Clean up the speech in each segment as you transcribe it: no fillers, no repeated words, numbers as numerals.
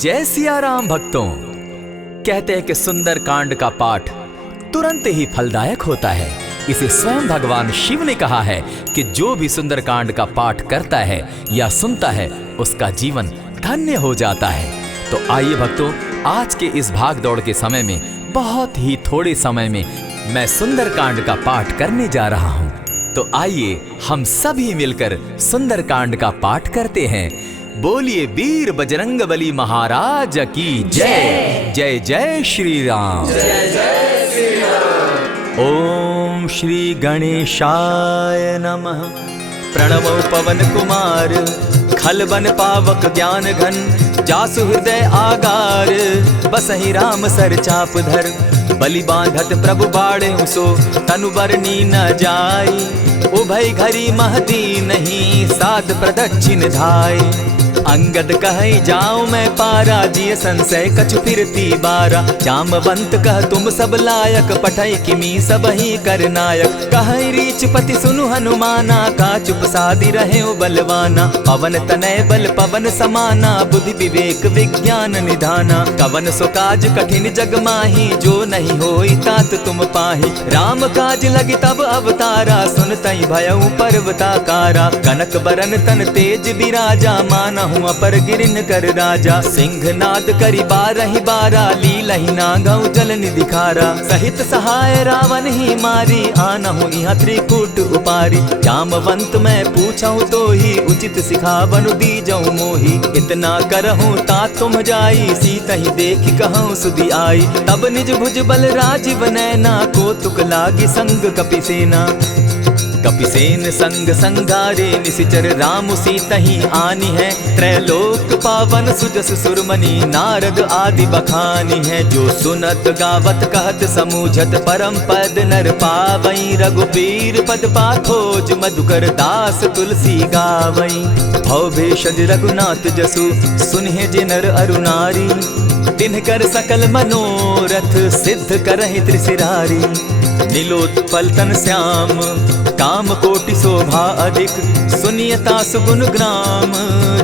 जय सिया राम भक्तों। कहते हैं कि सुंदर कांड का पाठ तुरंत ही फलदायक होता है। इसे स्वयं भगवान शिव ने कहा है कि जो भी सुंदर कांड का पाठ करता है या सुनता है उसका जीवन धन्य हो जाता है। तो आइए भक्तों, आज के इस भाग दौड़ के समय में बहुत ही थोड़े समय में मैं सुंदर कांड का पाठ करने जा रहा हूँ। तो आइए हम सभी मिलकर सुंदर कांड का पाठ करते हैं। बोलिए वीर बजरंगबली महाराज की जय। जय जय श्री राम। जय जय श्री राम। ओम श्री गणेशाय नमः। प्रणवो पवन कुमार खलबन पावक ज्ञान घन, जासु हृदय आगार बसहि राम सर चाप धर। बलि बांधत प्रभु बाढ़े सो तनु बरनी न जाई, उभय घरी महदी नहीं साध प्रदक्षिण धाई। अंगद कहे जाऊं मैं पारा, जिय संशय कछु फिरती बारा। जामवंत कह तुम सब लायक, पठय किमी सब ही कर नायक। कहे रीच पति सुनु हनुमाना, का चुप सादी रहे बलवाना। पवन तनय बल पवन समाना, बुद्धि विवेक विज्ञान निधाना। कवन सो काज कठिन जग माही, जो नहीं होई तात तुम पाही। राम काज लगी तब अवतारा, सुनतई भयउ पर्वताकारा। कनक बरन तन तेज बिराजा, माना अपर गिरिन कर राजा। सिंह नाद करी बारहि बारा, लीलहि नागौ जल निधि खारा। सहित सहाय रावण ही मारी, आनहु इहाँ त्रिकूट उपारी। जामवंत मैं पूछऊं तो ही, उचित सिखावनु दीजऊं मोही। इतना करहूं ता तुम जाई, सीतहि देखि कहूं सुधि आई। तब निज भुज बल राजीव नैना, को तुक लागी संग कपिसेना। कपिसेन संग संगारे, निशिचर राम सीतहि आनी है। त्रैलोक पावन सुजस सुरमणि, नारद आदि बखानी है। जो सुनत गावत कहत समूझत, परम पद नर पावई। रघुबीर पद पाखोज, मधुकर दास तुलसी गावई। भव भेषज रघुनाथ जसु, सुनहि जे नर अरु नारी। तिनकर सकल मनोरथ, सिद्ध करहि त्रिशिरारी। नीलोत्पल तन श्याम, काम कोटि शोभा अधिक। सुनियता सुगुन ग्राम,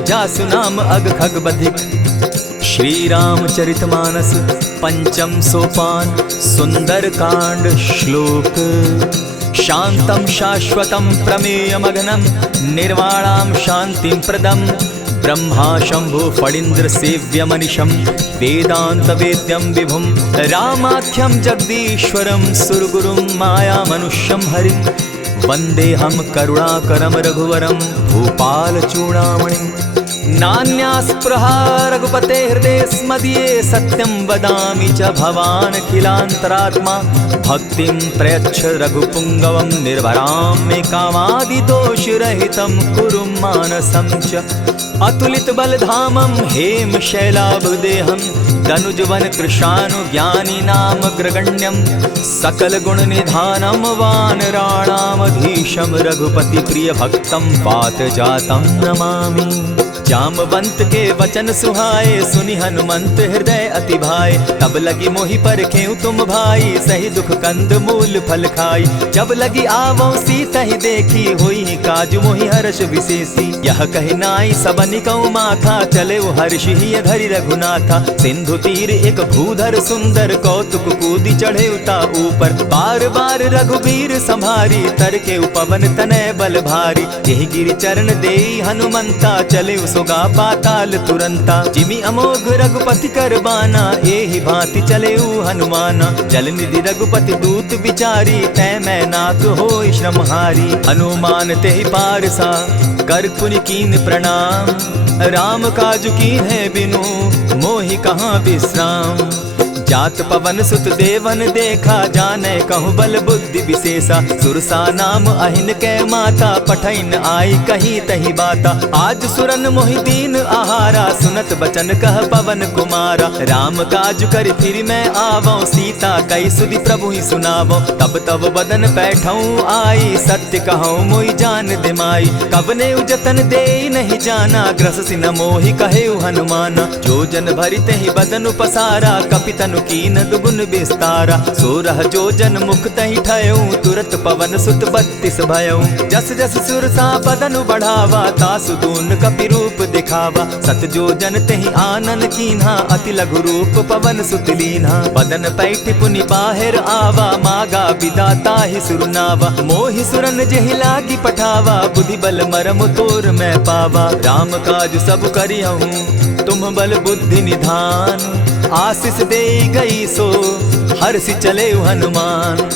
जासु नाम अग खग बधिक। श्री रामचरित मानस पंचम सोपान, सुंदर कांड श्लोक। शांतम शाश्वतम प्रमेयमग्नं, निर्वाणां शांतिं प्रदम्। ब्रह्मा शंभु फणीन्द्र सेव्य मनीषम, वेदांत वेद्यम विभुम। रामाख्यम जगदीश्वरम, सुरगुरुम माया मनुष्यम हरिम। वंदे हम करुणाकरम रघुवरम, भूपाल चूड़ामणिम। नान्यास्पृहा रघुपते हृदय स्मदीये, सत्यं वदामि च भवान् खिलान्तरात्मा। भक्तिं प्रयच्छ रघुपुंगवं, निर्भरां मे कामादिदोषरहितं। कुरु मानसं च अतुलित बलधामं, हेम शैलाभदेहं। धनुजवन कृशानु ज्ञानी नाम ग्रगण्यं। सकल गुण निधानं, वानराणामधीशं। रघुपति प्रिय भक्तं, पात जातं नमामि। जामवंत के वचन सुहाए, सुनि हनुमंत हृदय अति भाए। तब लगी मोहि परखेउ तुम भाई, सही दुख कंद मूल फल खाई। जब लगी आवो सीतहि देखी, होई काज मोहि हर्ष विशेषी। यह कहि नाई सबनि कौ माथा, चले हर्षि हिय धरि रघुनाथा। सिंधु तीर एक भूधर सुंदर, कौतुक कूदी चढ़े उता ऊपर। बार बार रघुबीर संभारी, तर के उपवन तनय बल भारी। यही गिरि चरण देई हनुमंता, चले सोगा पाताल तुरंता। जिमि अमोघ रघुपति कर बाना, एहि भांति चले हनुमाना। जल निधि रघुपति दूत विचारी, तै मैं नाथ होई श्रमहारी। हनुमान तेहि पारसा, कर पुनि कीन प्रणाम। राम काज कीन है बिनु, मोहि कहाँ विश्राम। जात पवन सुत देवन देखा, जाने कहूँ बल बुद्धि विशेषा। सुरसा नाम अहिन कै माता, पठैन आई कही तही बाता। आज सुरन मोहि दीन आहारा, सुनत बचन कह पवन कुमारा। राम काज कर फिर मैं आवऊं, सीता कई सुधि प्रभु ही सुनावो। तब तब बदन बैठऊं आई, सत्य कहूँ मोहि जान दिमाई। कबने उजतन दे नहीं जाना, ग्रस सिन मोहि कहे हनुमाना। जो जन भरित ही बदन पसारा, कपितन तनु कीन दुगुन विस्तारा। 16 जोजन मुख तहि ठयऊ, तुरत पवन सुत 32 भयऊ। जस जस सुरसा बदनु बढ़ावा, तासु दून कपि रूप दिखावा। 7 जोजन तेहि आनन कीन्हा, अति लघु रूप पवन सुत लीन्हा। बदन पैठ पुनि बाहिर आवा, मागा बिदा ताहि सुरनावा। मोहि सुरन जेहि लागी पठावा, बुद्धि बल मरम तोर मैं पावा। राम काज सब करियहूँ, तुम बल बुद्धि निधान। आशीष दे गई सो हर्षि चले हनुमान।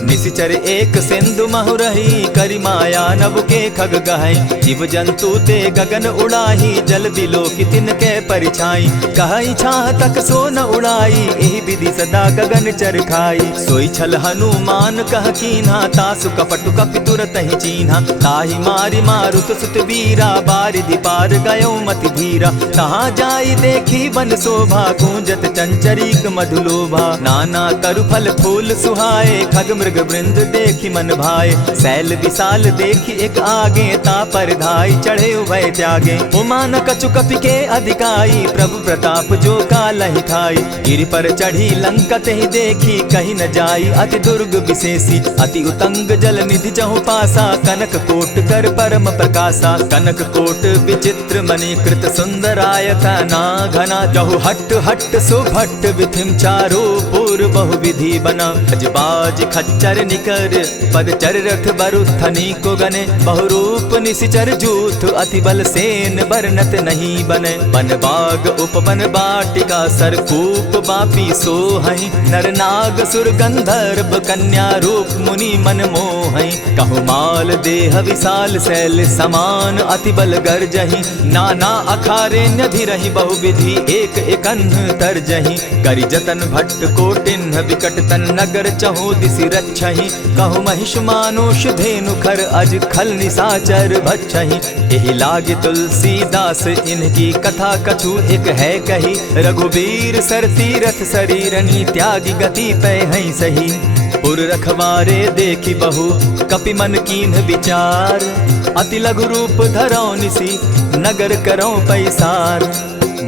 निशिचर एक सिंधु महु रही, करि माया नभ के खग गहई। जीव जंतु ते गगन उड़ाही, जल बिलो की तिनके परिछाई। कहई छाह तक सो न उड़ाई, एहि विधि सदा गगन चर खाई। सोई छल हनुमान कह कीन्हा, तासु कपटु कपि तुरत ही चीन्हा। ताहि मारि मारुत सुत वीरा, बारिधि पार गयो मति धीरा। तहाँ जाई देखी वन शोभा, गूंजत चंचरीक मधुलोभा। नाना तरु फल फूल सुहाए, खग मृग वृंद देखी मन भाए। सैल विशाल देखी एक आगे, ता पर धाई चढ़े उभय त्यागे। उमान कछु कपि के अधिकाई, प्रभु प्रताप जो कालहि खाई। गिरि पर चढ़ी लंका तेहि देखी, कहीं न जाई अति दुर्ग विशेषी। अति उतंग जल निधि चहु पासा, कनक कोट कर परम प्रकाशा। कनक कोट विचित्र मणि कृत सुंदरायता ना घना। जहु हट हट सुभट विधिम चारो पूर बहु विधि बना। अजबाज खच्चर निकर पद चर रथ बरुथनी को गने। बहुरूप निशिचर जूथ, अति बल सेन बरनत नहीं बने। बन बाग उपवन बाटिका, सरकूप बापी सोहई। नर नाग सुर गंधर्व कन्या रूप, मुनि मन मोहई। कहु माल देह विशाल शैल समान, अति बल गर्जही। नाना अखारे न्यधिरहि बहुविधि, एक एकन्ह तरजही। करि जतन भट्ट कोटिन्ह, विकट तन नगर चहु दिसि रक्षहि। कहु महिष मानुष धेनु खर, अज खल निशाचर भक्षहि। एहि लागे तुलसीदास, इनकी कथा कछु एक है कही। रघुबीर सर तीरथ शरीरनी, त्यागी गति पै हई सही। पुर रखवारे देखी बहु, कपि मन कीन्ह विचार। अति लघु रूप धरौ निसी, नगर करौ पैसार।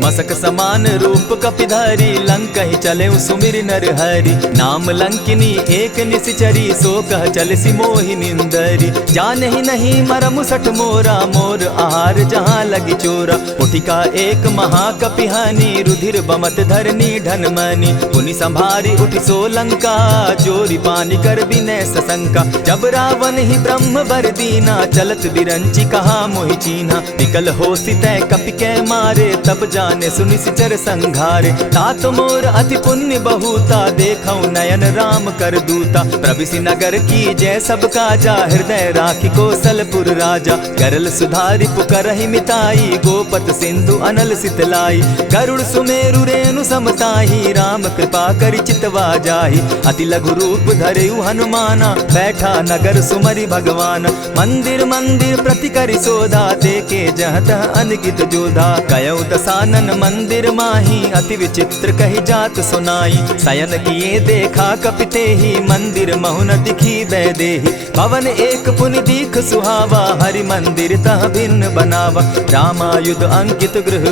मसक समान रूप कपिधारी, लंकहि चले सुमिर नर हरि। नाम लंकिनी एक निशिचरी, सो कह चल सी मोहि निंदरी। जानहि नहीं मरम सठ मोरा, मोर आहार जहाँ लगी चोरा। उठिका एक महाकपिहानी, रुधिर बमत धरनी ढन मनी। पुनि संभारी उठि सो लंका, जोरी पानी कर बिनै सशंका। जब रावण ही ब्रह्म बर दीना, चलत बिरंची कहा मोहि चीन्हा। निकल होसी तै कपि कै मारे, तब जाने सुनिशिचर संघारे। तात मोर अति पुण्य बहुता, देखौ नयन राम कर दूता। प्रविशि नगर की जय सब काजा, हृदय राखी कौशलपुर राजा। करल सुधारि पुकरहि मिताई, गोपत सिंधु अनल सितलाई। गरुड़ सुमेरु रेणु समताही, राम कृपा करि चितवा जाहि। अति लघु रूप धरेउ हनुमाना, बैठा नगर सुमरि भगवान। मंदिर मंदिर प्रति करि सोधा, देखे जहत अनगित जोधा। कयौ दसानन मंदिर माही, अति विचित्र कही जात सुनाई। शयन किए देखा कपिते ही, मंदिर महु न दिखी वैदेही। भवन एक पुनि दीख सुहावा, हरि मंदिर तह भिन्न बनावा। रामायुध अंकित गृह,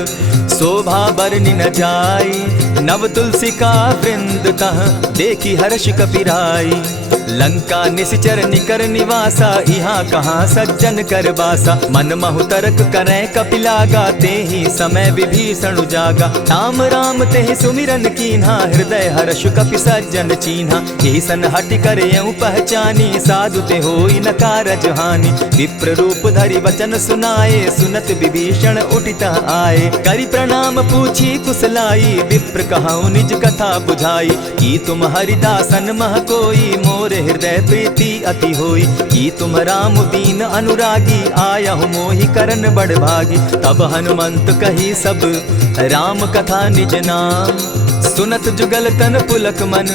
शोभा बरनि न जाई। नव तुलसी का वृंद तह, देखी हर्ष कपिराई। लंका निशिचर निकर निवासा, यहाँ कहाँ सज्जन कर बासा। मन महु तरक करै कपिलागा, तेहि समय विभीषण जागा। राम राम तेहि सुमिरन कीन्हा, हृदय हर्ष कपि सज्जन चीन्हा। एहि सन हटि कर यूं पहचानी, साधु ते होई न कारज हानि। विप्र रूप धरि वचन सुनाए, सुनत विभीषण उठितः आए। करि प्रणाम पूछी कुशलाई, विप्र कहऊँ निज कथा बुझाई। की तुम हरिदासन मह कोई, मोर हृदय प्रीति अति होई। की तुम राम दीन अनुरागी, आयहु मोहि करन बड़ भागी। तब हनुमंत कही सब राम कथा निज नाम। सुनत जुगल तन पुलक मन,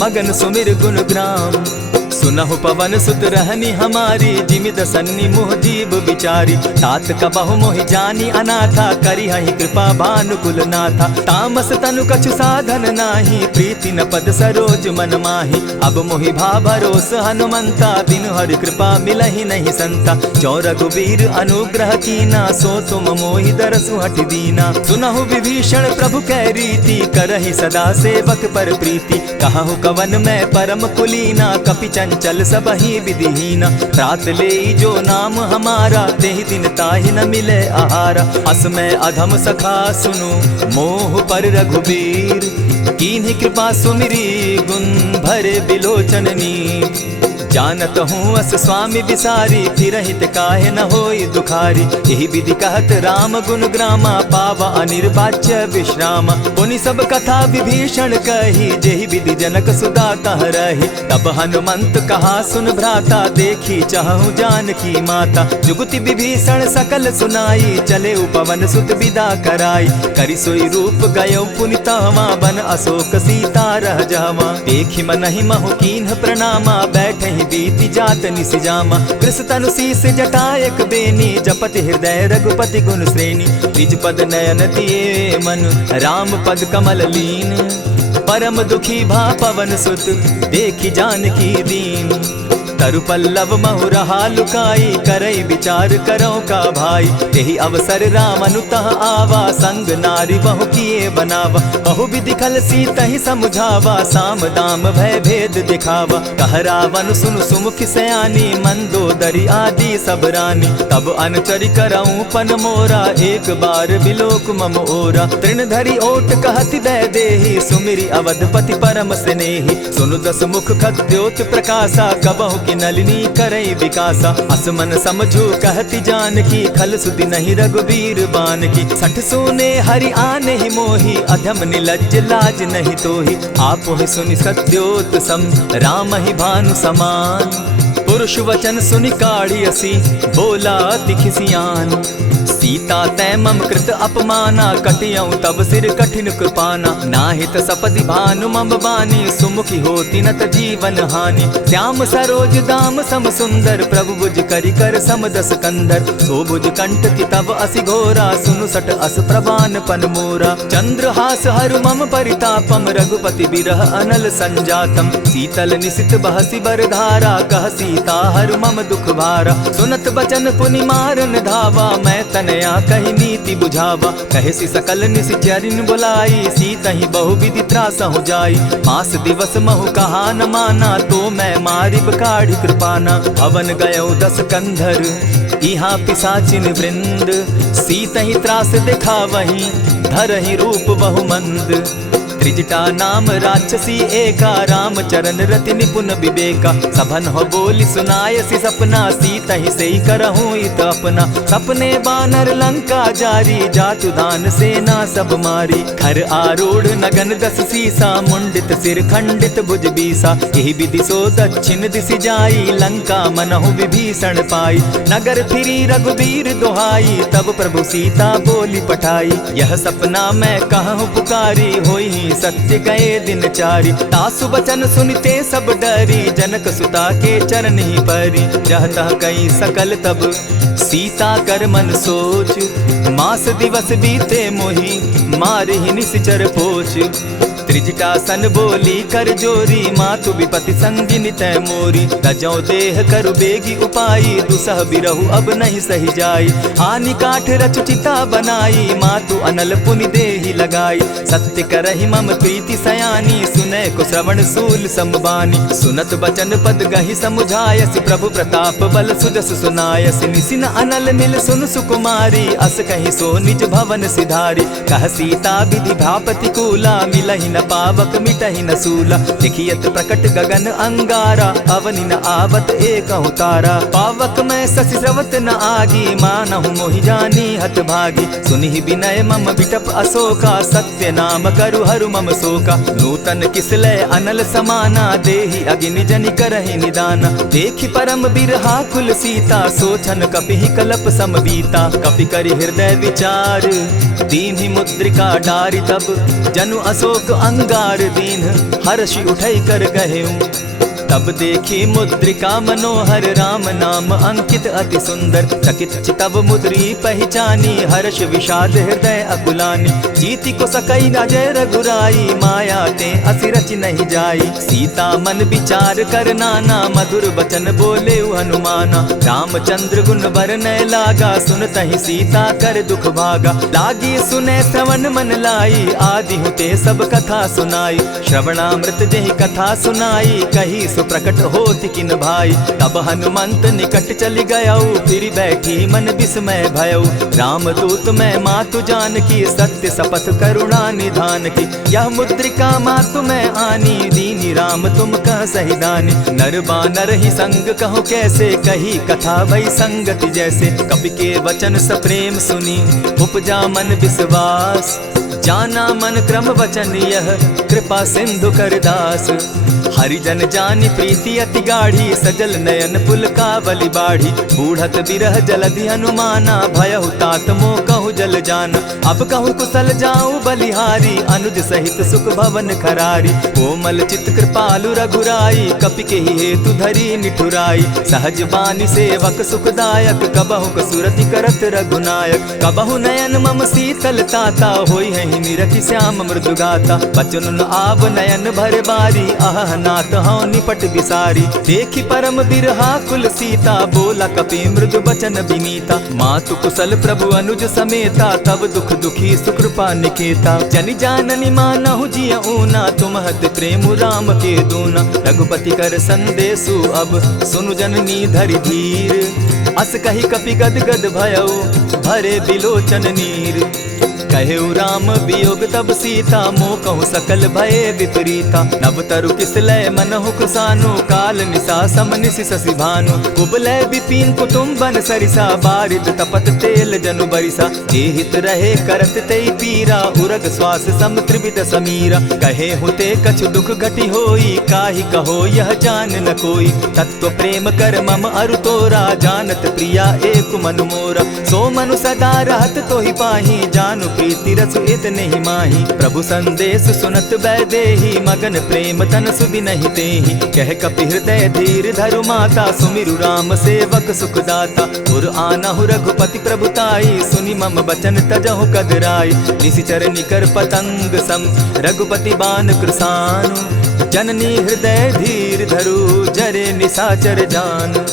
मगन सुमिर गुण ग्राम। सुनहु पवन सुत रहनी हमारी, जिमित सन्नी मुह जीव विचारी। तात कबहु मोहि जानी अनाथा, करी हहि कृपा भानुकुल नाथा। तामस तनु कछु साधन नाही, प्रीति न पद सरोज मन माही। अब मोहि भा भरोस हनुमंता, बिनु हरि कृपा मिलहि नहीं संता। जो रघुबीर अनुग्रह कीना, सो तुम मोहि दरसु हठि दीना। सुनहु विभीषण प्रभु कै रीति, करहि सदा सेवक पर प्रीति। कहु कवन मैं परम कुलीना, कपि चंचल सबहि विधिहीना। त्रात लेई जो नाम हमारा, तेहि दिन ताहि न मिले आहारा। अस मैं अधम सखा सुनु, मोह पर रघुबीर। कीन्ही कृपा सुमिरी, गुण भरे बिलोचन नीर। जानत हूँ अस स्वामी विसारी, फिरहित काहे न होई दुखारी। यही विधि कहत राम गुण ग्रामा, पावा अनिर्वाच्य विश्रामा। पुनि सब कथा विभीषण कही, जेहि विधि जनक सुदा कह रही। तब हनुमंत कहा सुन भ्राता, देखी चाहूँ जानकी माता। जुगति विभीषण सकल सुनाई, चले पवन सुत विदा कराई। करि सोई रूप गयो पुनि तहवा, बन अशोक सीता रह जावा। देखी मनहि महु कीन्ह प्रणामा, बैठहि बीति जात निसिजामा। कृष्ण तनु शीस जटायक बेनी, जपति हृदय रघुपति गुण श्रेणी। निज पद नयन दिए मन, राम पद कमल लीन। परम दुखी भा पवन सुत, देखी जानकी दीन। तरु पल्लव महु रहा लुकाई, करई विचार करो का भाई। यही अवसर राम अनुतः आवा, संग नारी बहु किए बनावा। बहु विधि खल सीतहि समझावा, साम दाम भय भेद दिखावा। कह रावण सुन सुमुखि सयानी, मंदोदरी आदि सब रानी। तब अनुचरि करऊं पन मोरा, एक बार बिलोक मम ओरा। तृण धरि ओट कहति दय देहि, सुमिरि अवधपति परम स्नेही। सुनु दस मुख खद्योत प्रकाशा, कबहु नलिनी करई विकासा। असमन समझो कहती जानकी, खल सुधि नहीं रघुबीर बान की। सठ सोने हरि आने ही मोही, अधम निलज्ज लाज नहीं तोही। आपो ही सुनि सत्योत सम, राम ही भानु समान। पुरुष वचन सुनि काढ़ी असी, बोला अति खिसियान। सीता तै मम कृत अपमाना, कटियऊं तब सिर कठिन कृपाना। नाहित सपदि भानु मम बानी, सुमुखी होती नत जीवन हानि। श्याम सरोज दाम सम सुंदर, प्रभु बुझ करि कर सम दस कंधर। सो बुझ कंठ की तब असि घोरा, सुनु सट अस प्रवान पन मोरा। चंद्रहास हरु मम परितापम, रघुपति बिरह अनल संजातम। शीतल निशित बहसी बरधारा, कह सीता हरु मम दुख भारा। सुनत बचन पुनि मारन धावा, मैं तनया कही नीति बुझावा। कहे सकल निशिचरिन बुलाई, सीतहि बहु विधि त्रास हो जाई। मास दिवस महु कहा न माना, तो मैं मारिब काढ़ी कृपाना। भवन गयो दस कंधर, इहाँ पिशाचिन वृंद। सीतहि त्रास दिखावहि, धरहि रूप बहु मंद। त्रिजटा नाम राक्षसी एका, राम चरण रति निपुण विवेका। सभन हो बोली सुनायसी सपना, सीतहि सेई करहूँ इत अपना। सपने बानर लंका जारी, जातु दान सेना सब मारी। खर आरूढ़ नगन दस सीसा, मुंडित सिर खंडित भुज बीसा। यही विधि सो दक्षिण दिशि जाई, लंका मनहु विभीषण पाई। नगर फिरी रघुबीर दुहाई, तब प्रभु सीता बोली पठाई। यह सपना मैं कहूँ पुकारी, होई सत्य गए दिन चारी। तासु बचन सुनते सब डरी, जनक सुता के चरण ही परी। जहतः कई सकल तब सीता कर मन सोच, मास दिवस बीते मोही, मारे ही निश्चर पोच। त्रिजटा सन बोली कर जोरी, मातु विपति संगिनी तै मोरी। तजौ देह करु बेगी उपाई, दुसह बिरहु अब नहीं सही जाई। हानि काठ रच चिता बनाई, मातु अनल पुनि देहि लगाई। सत्य करहि मम प्रीति सयानी, सुनै को श्रवण सूल समबानी। सुनत बचन पद गहि समुझायसि, प्रभु प्रताप बल सुजस सुनायसि। निसिन अनल मिल सुन सुकुमारी, अस कहि सो निज भवन सिधारी। कह सीता विधि भापति कूला, मिलहि न पावक मिटहि न सूला। लिखियत प्रकट गगन अंगारा, अवनि न आवत एकहु तारा। पावक मैं शशि स्रवत न आगी, मानहु मोहि जानी हत भागी। सुनिहि विनय मम बिटप अशोका, सत्य नाम करु हरु मम शोका। नूतन किसलय अनल समाना, देहि अगिनि जनि करहि निदाना। देखि परम बिरहा कुल सीता, सोचन कपिहि कलप सम बीता। कपि करि हृदय विचार, दीन्हि मुद्रिका डारि। तब जनु अशोक अंगार दीन, हर्षि उठै कर गहेऊ। तब देखी मुद्रिका मनोहर राम नाम अंकित अति सुंदर। चकित चितव मुद्री पहचानी हर्ष विषाद हृदय अकुलानी। जीति को सकई न जय रघुराई माया ते असि रचि नहीं जाई। सीता मन विचार कर नाना मधुर बचन बोले हनुमाना। रामचंद्र गुण बरनय लागा सुनतहि सीता कर दुख भागा। लागी सुने श्रवण मन लाई आदि हुते सब कथा सुनाई। श्रवणामृत जेहि कथा सुनाई कही सुप्रकट होति किन भाई। तब हनुमंत निकट चली गयऊ फिर बैठी मन विस्मय भयऊ। रामदूत मैं मातु जान की सत्य शपथ करुणा निधान की। यह मुद्रिका मातु मैं आनी दीनी राम तुम कह सही दानी। नर बानर ही संग कहो कैसे कही कथा भई संगति जैसे। कपि के वचन सप्रेम सुनी उपजा मन विश्वास। जाना मन क्रम वचन यह कृपा सिंधु कर दास। हरिजन जानी प्रीति अति गाढ़ी सजल नयन पुलकावली बाढ़ी। बूढ़त बिरह जलधि हनुमाना भयहु तात मोह कहु जल जाना। अब कहु कुशल जाऊं बलिहारी अनुज सहित सुख भवन खरारी। कोमल चित कृपालु रघुराई कपि के ही हेतु धरी निठुराई। सहज बानी सेवक सुखदायक कबहु कसुरति करत रघुनायक। कबहु नयन मम शीतल ताता होई है निरखि श्याम मृदु गाता। बचन आब नयन भर बारी आह नाथ हूँ निपट बिसारी। देखी परम बिरहा कुल सीता बोला कपि मृदु बचन विनीता। मातु कुशल प्रभु अनुज समेता तब दुख दुखी सुकृपा निकेता। जनि जाननी मानहु जिय ऊना तुम्हत प्रेम राम के दूना। रघुपति कर संदेशु अब सुनु जननी धरि धीर। अस कही कपि गद गद भयऊ भरे बिलोचन नीर। कहेउ राम वियोग तब सीता मोह कहूँ सकल भये विपरीता। नव तरु किस लय मनहु कुसानु काल निशा समनिशि शशि भानु। कुबलय विपिन कुटुम्बन सरिसा बारिद तपत तेल जनु बरिसा। जे हित रहे करत तेई पीरा उरग श्वास सम त्रिविध समीरा। कहे हुते कछु दुख घटी होई काहि कहो यह जान न कोई। तत्व प्रेम कर मम अरु तोरा जानत प्रिया एक मनु मोरा। सो मनु सदा रहत तोहि पाही जानु प्रीति रसु इतने ही माही। प्रभु संदेश सुनत बैदेही मगन प्रेम तन सुधि नहीं तेहि। कह कपि हृदय धीर धरु माता सुमिरु राम सेवक सुखदाता। उर आनहु रघुपति प्रभुताई सुनि मम बचन तजहु कदराई। निशिचर निकर पतंग सम रघुपति बान कृसानु। जननी हृदय धीर धरु जरे निशाचर जान।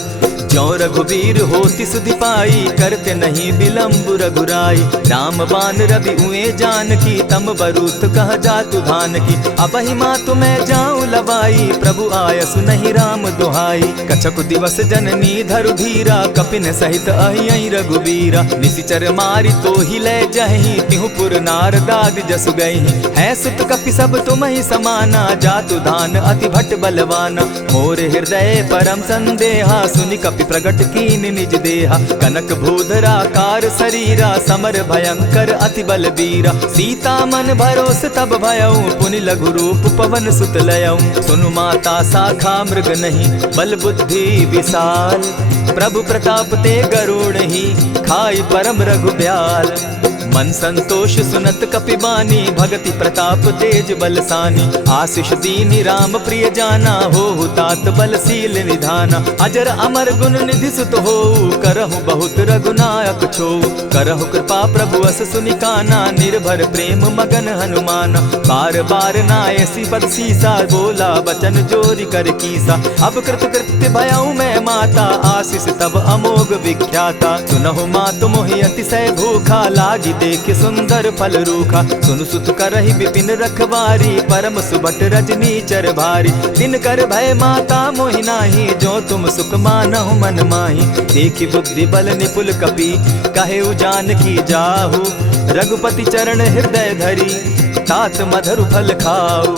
ज्यों रघुवीर होति सुधि पाई करते नहीं विलम्ब रघुराई। राम बान रवि उए जान की तम बरूत कह जातु धान की। अबहि मातु मैं जाऊं लवाई प्रभु आयसु नहीं राम दुहाई। कछक दिवस जननी धरु धीरा कपिन सहित अहियहि रघुवीरा। निशिचर मारी तो ही ले जहि तिहु पुर नार दाग जसु गई। है सुत कपि सब तुम ही समाना जातु धान अति भट बलवाना। मोर हृदय परम संदेहा सुनि कपि प्रगट कीन निज देहा। कनक भूधराकार शरीरा समर भयंकर अति बलबीरा। सीता मन भरोस तब भयऊ पुनि लघु रूप पवन सुत लयऊ। सुनु माता शाखा मृग नहीं बल बुद्धि विशाल। प्रभु प्रताप ते गरुड़ ही खाई परम रघु ब्याल। मन संतोष सुनत कपि बानी भगति प्रताप तेज बलसानी। आशीष दीनी राम प्रिय जाना हो तात बलशील निधाना। अजर अमर गुण निधि सुत हो करहु बहुत रघुनायक छो। करहु कृपा प्रभु अस सुनि काना निर्भर प्रेम मगन हनुमाना। बार बार नायसी पद सीसा बोला बचन जोरी कर कीसा। अब कृत कृत्य भयऊ मैं माता आशीष तब अमोघ विख्याता। सुनहु मातु मोहि अतिशय भूखा लागी देख सुंदर फल रूखा। सुन सुत करहि विपिन रखवारी परम सुबट रजनी चर भारी। दिन कर भय माता मोहि नाही जो तुम सुख मानहु मन माही। देखि बुद्धि बल निपुल कपि कहेउ जानकी जाहु। रघुपति चरण हृदय धरी तात मधुर फल खाऊ।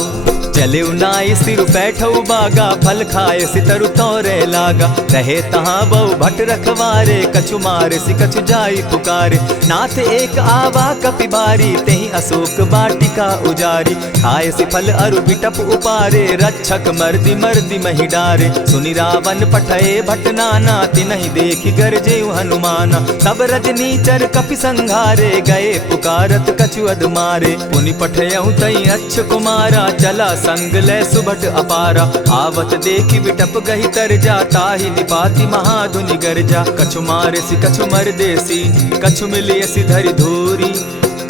चले नाई सिर बैठऊ बागा फल खाए सितरु तोरे लागा। रहे तहाँ बहु भट रखवारे कछु मारे सि कछु जाई पुकारे। नाथ एक आवा कपि बारी तेहि अशोक बाटिका उजारी। खाए सि फल अरु बिटप उपारे रक्षक मर्दि मर्दि महि डारे। सुनि रावण पठये भट नाना तिनहि देखि गरजेउ हनुमाना। तब रजनीचर कपि संघारे गए पुकारत कछु अध मारे। पुनि पठयउ तई अच्छ कुमारा चला संग ले सुभट अपारा। आवत देखी विटप गही तर जा, ताहि निपाति महाधुनि गर्जा। कछु मारेसी कछु मर देसी, कछु मिलियसी धरि धूरी।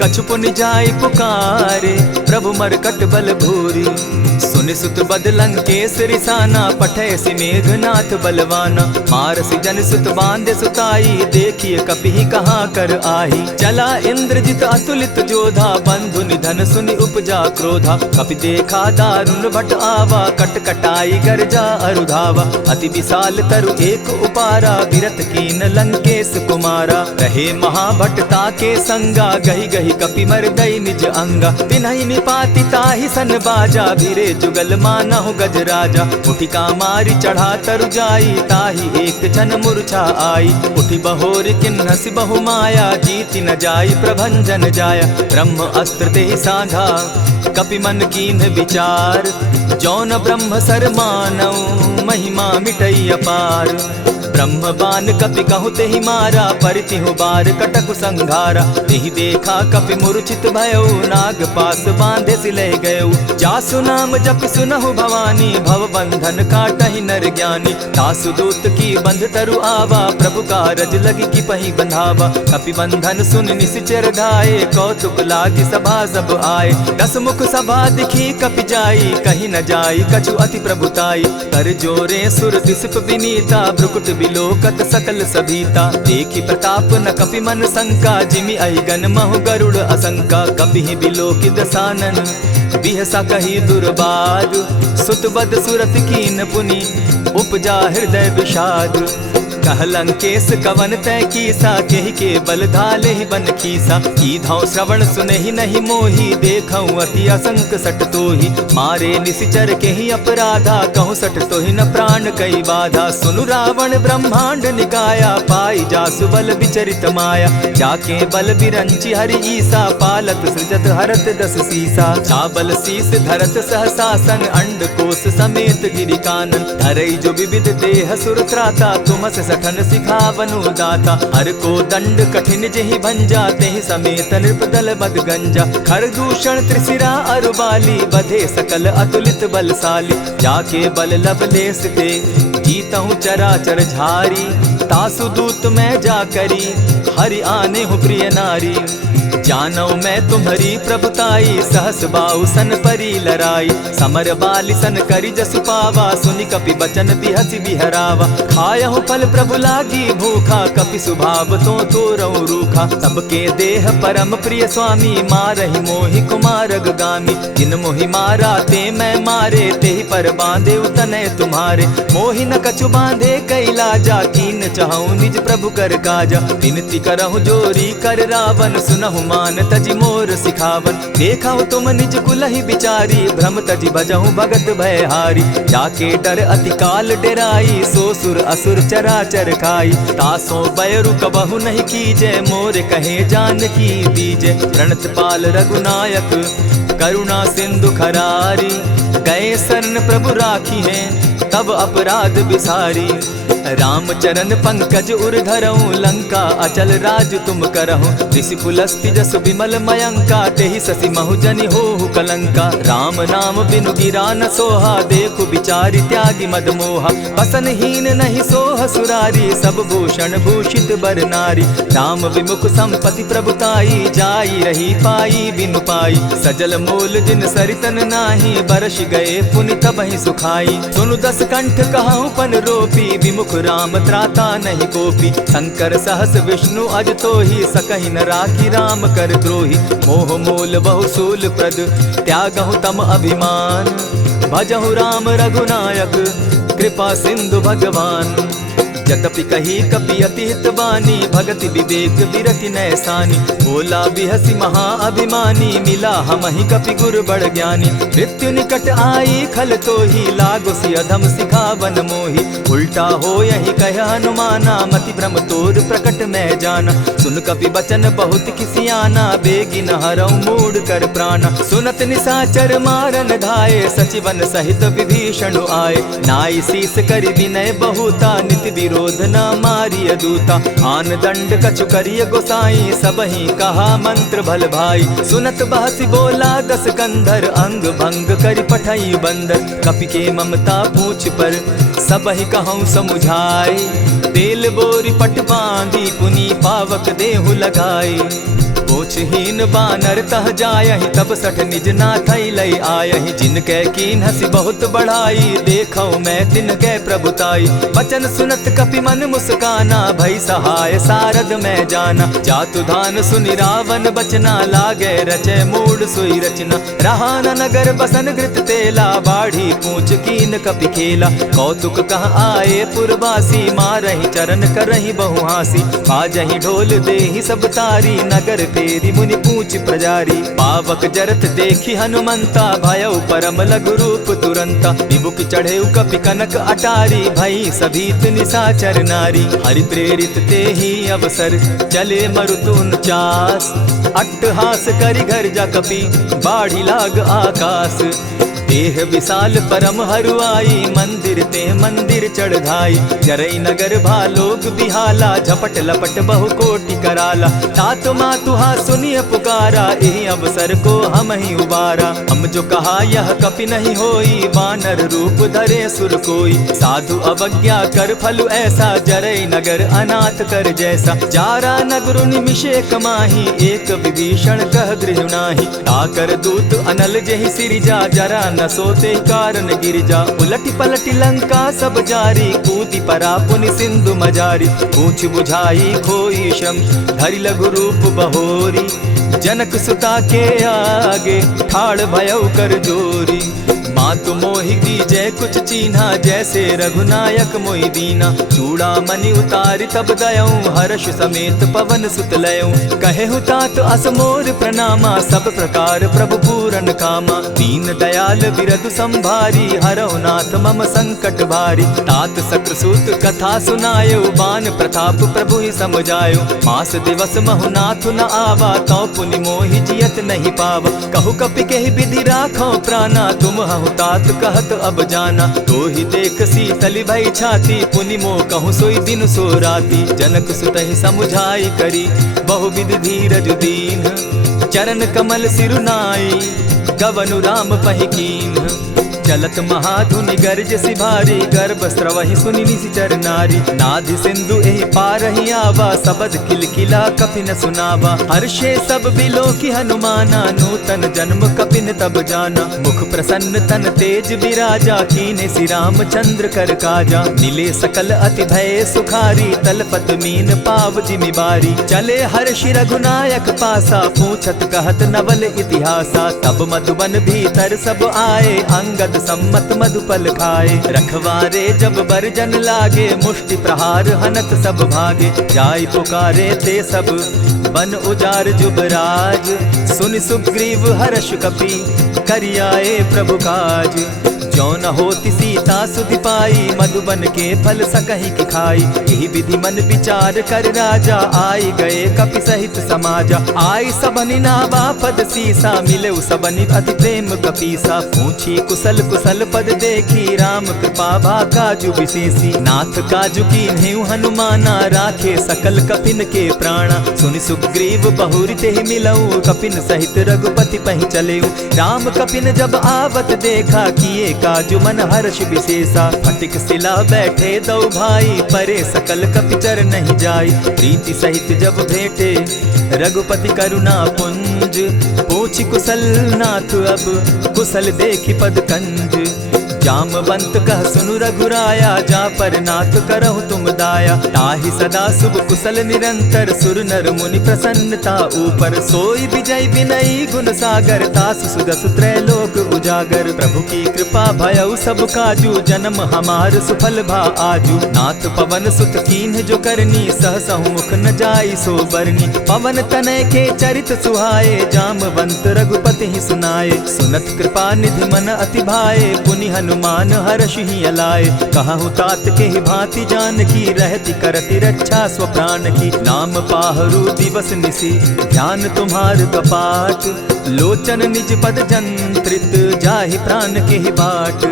कछु पुनि जाय पुकारे, प्रभु मरकट बल भूरी। सुनि सुत बद लंकेश रिसाना, पठैसी मेघनाथ बलवाना। मारसी जन सुत बांधे सुताई, देखिए कपि कहाँ कर आही। चला इंद्रजित अतुलित जोधा, बंधु निधन सुनि उपजा क्रोधा। कपि देखा दारुण भट आवा, कट कटाई गर्जा अरुधावा। अति विशाल तरु एक उपारा, विरत कीन लंकेश कुमारा। रहे महाभट्टा के संगा, गही गही कपि मर्दई निज अंगा। तिन्हि निपाति ताहि सन बाजा, भीरे जुगल मानहु गजराजा। उठिका मारी चढ़ा तरु जाई, ताहि एक जन मूर्छा आई। उठि बहोर किन्हसि बहु माया, जीति न जाई प्रभंजन जाया। ब्रह्म अस्त्र तेहि साधा, कपि मन कीन्ह विचार। जौन ब्रह्म सर मानऊ, महिमा मिटई अपार। ब्रह्म बान कपि कहु तेहि मारा, परितिहु बार कटकु संघारा। तेहि देखा कपि मूर्छित भयउ, नाग पास बांधे सिले गयउ। जासु नाम जपि सुनहु भवानी, भव बंधन काटहि नर ज्ञानी। तासु दूत की बंध तरु आवा, प्रभु कारज लगी कि पहि बंधावा। कपि बंधन सुन निसिचर धाये, कौतुक लागी सभा सब आए। दस मुख सभा दिखी कपि जाई, कहीं न जाई कछु अति प्रभुताई। कर जोरे सुर दिसप विनीता, भ्रुकुट बिलोकत सकल सभीता। देखी प्रताप न कपि मन शंका, जिमि अहिगन महु गरुड़ असंका। कपि बिलोकि दसानन, बिहसा कही दुर्बाद। सुत बद सुरत कीन पुनि, उपजा हृदय विषाद। कह लंकेश कवन तय कीसा, केहि के बल धाले ही बन खीसा। कीधौ श्रवण सुनहि नहीं मोही, देखऊं अति असंक सट तोही। मारे निसिचर केहि अपराधा, कहूँ सट तोहि न प्राण कई बाधा। सुनु रावण ब्रह्मांड निकाया, पाई जासु बल विचरित माया। जाके बल बिरंचि हरि ईसा, पालत सृजत हरत दस सीसा। चाबल शीस धरत सहसासन, अंड कोश समेत गिरि कानन। धरई जो विविध देह सुर त्राता, तुमस सठन सिखावनु दाता। हर को दंड कठिन जेहि भंजा, तेहि समेत नृपदल बद गंजा। खर दूषण त्रिशिरा अरुबाली, बधे सकल अतुलित बलशाली। जाके बल लवलेस ते, जीतहु चराचर झारी। तासु दूत मैं जा करी, हरि आने हूँ प्रिय नारी। जानौ मैं तुम्हारी प्रभुताई, सहस बाहु सन परी लराई। समर बाली सन करि जसु पावा, सुनि कपि बचन बिहसि बिहरावा। खायहु फल प्रभु लागी भूखा, कपि सुभाव तो तोरहु रूखा। सबके देह परम प्रिय स्वामी, मारहि मोहि कुमारग गामी। जिन मोहि मारा ते मैं मारे, तेहि पर बांधे उतने तुम्हारे। मोहि न कछु बांधे कैलाजा, कीन चाहूं निज प्रभु कर काजा। विनती करहु जोरी कर रावण, सुनहु मान तजि मोर सिखावन। देखहु तुम निज कुलहि बिचारी, भ्रम तजि भजहु भगत भयहारी। जाके डर अति काल डेराई, सो सुर असुर चराचर खाई। तासो बैरु कबहु नहीं कीजे, मोर कहे जानकी दीजे। प्रणत पाल रघुनायक, करुणा सिंधु खरारी। गए शरण प्रभु राखी हैं, तब अपराध बिसारी। राम चरण पंकज उर धरऊं, लंका अचल राज तुम करहूं। ऋषि पुलस्ति जसु विमल मयंका, तेहि ससि महु जनि होहु कलंका। राम नाम बिनु गिरा न सोहा, देखु बिचारी त्यागी मद मोहा। बसनहीन नहीं सोह सुरारी, सब भूषण भूषित बर नारी। राम विमुख संपति प्रभुताई, जाई रही पाई बिनु पाई। सजल मोल जिन सरितन नाही, बरस गए पुनि तबहि सुखाई। सुनु दस कंठ कहूँ पन रोपी, विमुख राम त्राता नहीं कोपी। शंकर सहस विष्णु अज तोहि, सकहि न राखी राम कर द्रोही। मोह मूल बहु सूल प्रद, त्यागहु तम अभिमान। भजहु राम रघुनायक, कृपा सिंधु भगवान। जतपि कही कपि अति हितवानी, भगति विवेक विरति नैसानी। बोला बिहसि महा अभिमानी, मिला हमहि कपि गुर बड़ ज्ञानी। मृत्यु निकट आई खल तोहि, लागो सि अधम सिखावन मोहि। उल्टा हो यही कह हनुमाना, मति भ्रम तोर प्रकट मैं जाना। सुन कपि बचन बहुत किसियाना, बेगी न हरऊ मूड कर प्राणा। सुनत निसाचर मारन धाये, सचिवन सहित विभीषण आए। नाई शीस करि विनय बहुता, नित विरोध न मारिय दूता। आन दंड कछु करिय गोसाई, सबहि कहा मंत्र भल भाई। सुनत बहसी बोला दस कंधर, अंग भंग करि पठई बंदर। कपि के ममता पूछ पर, सबहि कहूँ समुझाए। तेल बोरी पट बांधी, पुनि पावक देहु लगाई। पोछहीन बानर तह जायहि, तब सठ निज नाथई लई आयहि। जिनके कीन हसी बहुत बढ़ाई, देखौ मैं तिनके प्रभुताई। बचन सुनत कपि मन मुस्काना, भई सहाय सारद में जाना। जातु धान सुनि रावण बचना, लागे रचे मूड सोई रचना। रहा न नगर बसन घृत तेला, बाढ़ी पूछ कीन कपि खेला। कौतुक कह आए पुरवासी, मारहि चरण करहि बहु हासी। बाजहि ढोल देहि सब तारी, नगर तेरी मुनि पूछ प्रजारी। पावक जरत देखी हनुमंता, भयउ परम लघु रूप तुरंता। विमुख चढ़े कपि कनक अटारी, भई सभीत निशाचर नारी। हरि प्रेरित ते ही अवसर, चले मरुतुन चास। अट्टहास करि घर जा कपि, बाढ़ी लाग आकाश। देह विशाल परम हरुआई, मंदिर ते मंदिर चढ़ाई। जरई नगर भालोग बिहाला, झपट लपट बहु कोटि कराला। तात मातुहा सुनिय पुकारा, एहि अवसर को हम ही उबारा। हम जो कहा यह कपि नहीं होई, वानर रूप धरे सुर कोई। साधु अवज्ञा कर फल ऐसा, जरई नगर अनाथ कर जैसा। जारा नगरु निमिषे कमाही, एक विभीषण कह गृह नाही। ताकर दूत अनल जेहि सिरिजा, जरा न सोते कारण गिरजा। उलटी पलटी लंका सब जारी, कूदी परा पुनि सिंधु मजारी। पूछ बुझाई खोई श्रम, धरि लघु रूप बहोरी। जनक सुता के आगे, ठाड़ भयउ कर जोरी। मातु मोहि दीजै कुछ चीन्हा, जैसे रघुनायक मोहि दीना। चूड़ा मणि उतारि तब दयऊं, हर्ष समेत पवन सुत लयऊं। कहेहु तात असमोर प्रणामा, सब प्रकार प्रभु पूरन कामा। दीन दयाल बिरधु संभारी, हरौ नाथ मम संकट भारी। तात सक्रसूत कथा सुनायो, बान प्रताप प्रभु ही समझायो। मास दिवस महु नाथ न आवा, तौ पुनि मोहि जियत नहीं पावा। कहु कपि केहि विधि राखो प्राणा, तुम हहु तात कहत अब जाना। तो ही देख शीतली भई छाती, पुनि मो कहूँ सोई दिन सो राती। जनक सुतहि समुझाई करी, बहुविधि धीरज दीन। चरण कमल सिरुनाई, गवनु राम पहि कीन। चलत महाधुनि गर्ज सिभारी, गर्भ स्रवहि सुनि निशिचर नारी। नाधि सिंधु एहि पारहि आवा, सबद किलकिला कपि न सुनावा। हर्षे सब बिलोकि हनुमाना, नूतन जन्म कपि न तब जाना। मुख प्रसन्न तन तेज विराजा, कीने श्री रामचंद्र कर काजा। मिले सकल अति भय सुखारी, तलपत मीन पाव जिमि बारी। चले हर्षि रघुनायक पासा, पूछत कहत नवल इतिहासा। तब मधुबन भीतर सब आए, अंगद सम्मत मधुपल खाए। रखवारे जब बरजन लागे, मुष्टि प्रहार हनत सब भागे। जाय पुकारे ते सब, बन उजार जुबराज। सुनि सुग्रीव हर्ष कपि, करियाए प्रभु काज। जो न होती सीता सुधि पाई, मधुबन के फल सकहि की खाई। यही विधि मन विचार कर राजा, आई गए कपि सहित समाजा। आई सबनि नावा पद सीसा, मिले सबनि अति प्रेम कपीसा। पूछी कुशल कुशल पद देखी, राम कृपा भा काजु विशेषी। नाथ काजु कीन्हेउ हनुमाना, राखे सकल कपिन के प्राणा। सुनि सुग्रीव बहुरि तेहि मिलऊ, कपिन सहित रघुपति पहि चलेऊ। राम कपिन जब आवत देखा, किए काजु मन हर्ष विशेषा। फटिक सिला बैठे दो भाई, परे सकल कपिचर नहीं जाई। प्रीति सहित जब भेटे, रघुपति करुणा पुंज। पूछि कुशल नाथ अब, कुशल देखि पद कंज। जामवंत कह सुनु रघुराया, जा पर नाथ करहु तुम दाया। ताहि सदा शुभ कुशल निरंतर, सुर नर मुनि प्रसन्नता ऊपर। सोई विजय विनयी गुण सागर, तासु सुदसु त्रैलोक उजागर। प्रभु की कृपा भयउ सब काजू, जन्म हमार सुफल भा आजू। नाथ पवन सुत कीन्ह जो करनी, सहसहु मुख न जाई सो बरनी। पवन तनय के चरित सुहाए, जामवंत रघुपति ही सुनाए। सुनत कृपा निधि मन अति भाए, पुनि हनुमान हर्ष ही अलाए। कहु तात के ही भांति जान की, रहती करती रक्षा स्व प्राण की। नाम पाहरु दिवस निसी, ध्यान तुम्हार कपाट। लोचन निज पद जंत्रित, जाहि प्राण के ही बाट।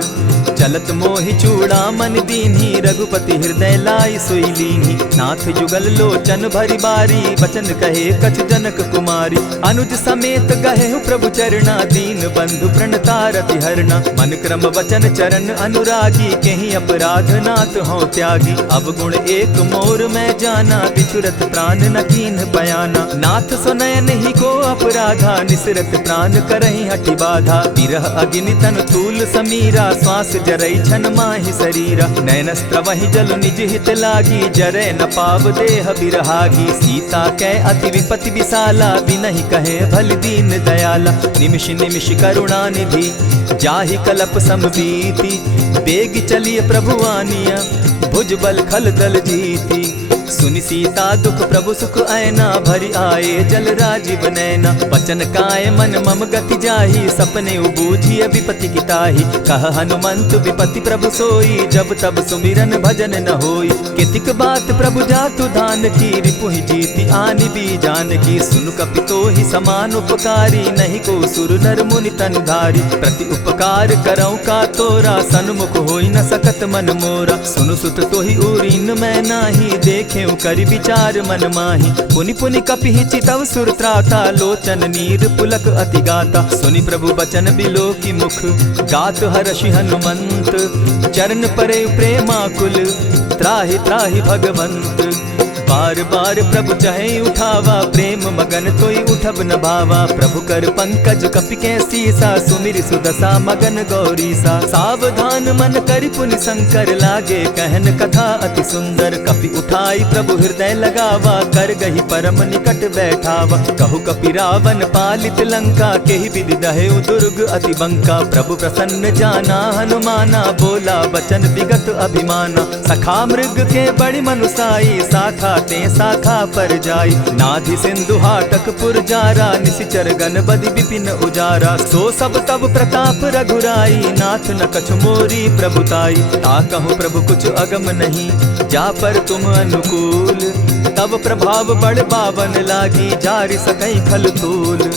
चलत मोहि चूड़ामन दीन्ही, रघुपति हृदय लाई सोई लीन्ही। नाथ जुगल लोचन भरी बारी, बचन कहे कछ जनक कुमारी। अनुज समेत गहे प्रभु चरणा, दीन बंधु प्रणतारति हरना। मन क्रम वचन चरण अनुरागी, कहीं अपराध नाथ हो त्यागी। अब गुण एक मोर में जाना, बिछुरत प्राण न कीन्ह बयाना। नाथ सुनयन ही को अपराधा, निसरत प्राण करहि हठि बाधा। विरह अग्नि तन तूल समीरा, श्वास जरई छन माहि शरीरा। नयन स्त्रवहि जल निज हित लागी, जरै न पाव देह बिरहागी। सीता कै अति विपति विशाला, बिनहि कहे भल दीन दयाला। निमिष निमिष करुणा निधि, जाहि कलप समबीति। बेग चलिए प्रभु आनिया, भुज बल खल दल जीती। सुनि सीता दुख प्रभु सुख ऐना, भरि आए जल राजीव नैना। वचन काय मन मम गति जाहि, सपने बूझिय विपति किताहि। कह हनुमंत विपति प्रभु सोई, जब तब सुमिरन भजन न होई। कितिक बात प्रभु जातु धान की, रिपुहि जीति आनि भी जान की। सुन कपितो ही समान उपकारी, नहीं को सुर नर मुनि तन धारी। प्रति उपकार करौ का तोरा, सन्मुख होई न सकत मन मोरा। सुनु सुत तोहि उरीन मैं नाही, देखे करि विचार मन माही। पुनि पुनि कपिहि चितव सुर त्राता, लोचन नीर पुलक अति गाता। सुनि प्रभु बचन बिलो की मुख, गात हर्षि हनुमंत। चरण परे प्रेमाकुल, त्राहि त्राहि भगवंत। बार बार प्रभु चहे उठावा, प्रेम मगन तोई उठब न भावा। प्रभु कर पंकज कपि के सीसा, सुमिर सुदशा मगन गौरीसा। सावधान मन करि पुनि शंकर, लागे कहन कथा अति सुंदर। कपि उठाई प्रभु हृदय लगावा, कर गही परम निकट बैठावा। कहु कपि रावण पालित लंका, केहि विधि दहेउ दुर्ग अति बंका। प्रभु प्रसन्न जाना हनुमाना, बोला बचन विगत अभिमाना। सखा मृग के बड़ी मनुसाई, साखा ते शाखा पर जाई। नाधि सिंधु हाटक पुरजारा, निशिचर गण बदि विपिन उजारा। सो सब तब प्रताप रघुराई, नाथ न कछु मोरी प्रभुताई। ताकहु प्रभु कुछ अगम नहीं, जा पर तुम अनुकूल। तब प्रभाव बड़ पावन लागी, जारि सकई खल तूल।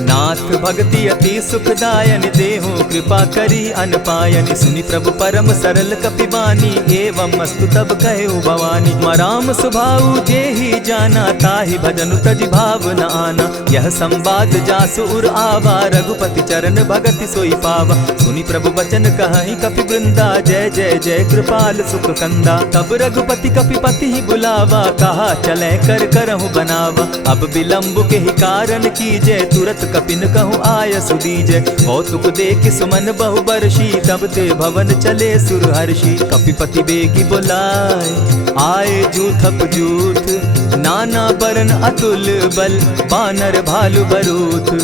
नाथ भक्ति अति सुखदायन, देहु कृपा करी अनपायन। सुनि प्रभु परम सरल कपिबानी, एवं मस्तु तब कहु भवानी। मराम सुभाऊ जेहि जाना, ताहि भजन तज भाव न आना। यह संवाद जासु उर आवा, रघुपति चरण भगति सोई पावा। सुनि प्रभु बचन कहहि कपि वृंदा, जय जय जय कृपाल सुख कंदा। तब रघुपति कपिपति ही बुलावा, कहा चले कर करहु बनावा। अब विलंब के ही कारण कीजय, तुरत कपिन कहूँ आय सुदीजय। कौतुक देख सुमन बहु बरसी, तब ते भवन चले सुर हर्षि। कपिपति बेगी बुलाए, आए जूथप जूथ। नाना बरन अतुल बल, बानर भालु बरूथ।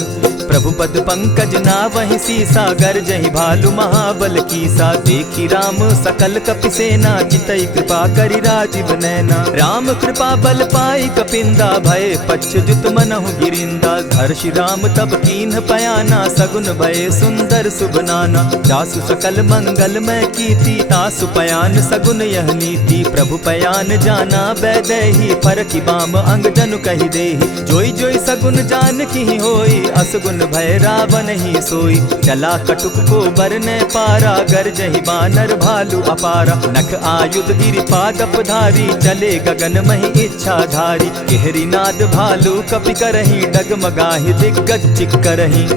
प्रभु पद पंकज नावहि सीसा, गर्जहि भालु महाबल कीसा। देखी राम सकल कपि सेना, चितई कृपा करि राजीव नैना। राम कृपा बल पाई कपिंदा, भय पच्युत मनहु गिरिंदा। हर्षि राम तब कीन्ह पयाना, सगुन भय सुंदर शुभ नाना। जासु सकल मंगल मैं कीति, तासु पयान सगुन यह नीति। प्रभु पयान जाना बैदेही, फरकि बाम अंग जनु कहि देहि। जोई जोई सगुन जान की होई, असगुन भय रावण ही सोई। चला कटुक को बरने पारा, गर्जहि बानर भालु अपारा। नख आयुध गिरि पादप धारी, चले गगन महि इच्छा धारी। केहरी नाद भालु कपि करहि, डगमगाहि दिग्गज चिक्करहि।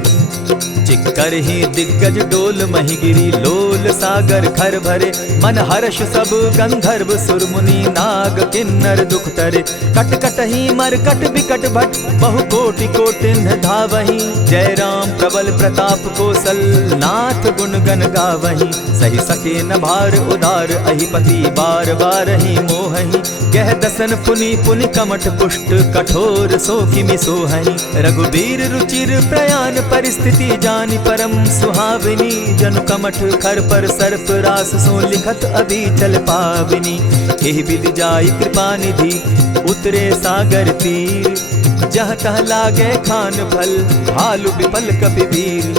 चिक्करहि दिग्गज डोल महि गिरी, लोल सागर खर भरे। मन हर्ष सब गंधर्व सुर मुनि, नाग किन्नर दुख तरे। कट कटहि मरकट बिकट भट, बहु कोटि कोटिन्ह धावहि। जय राम प्रबल प्रताप कौशल, नाथ गुण गण गावहि। सही सके न भार उदार, अहिपति बार बार ही मोहहि। गह दसन पुनि पुनि कमठ पुष्ट, कठोर सो किमि सोहहि। रघुबीर रुचिर प्रयाण परिस्थिति, जानि परम सुहाविनी। जनु कमठ खर पर सर्प रास, सो लिखत अभी चल पाविनी। एहि विधि जाई कृपा निधि, उतरे सागर तीर। जह तह लागे खान फल, भालु विफल कपि वीर।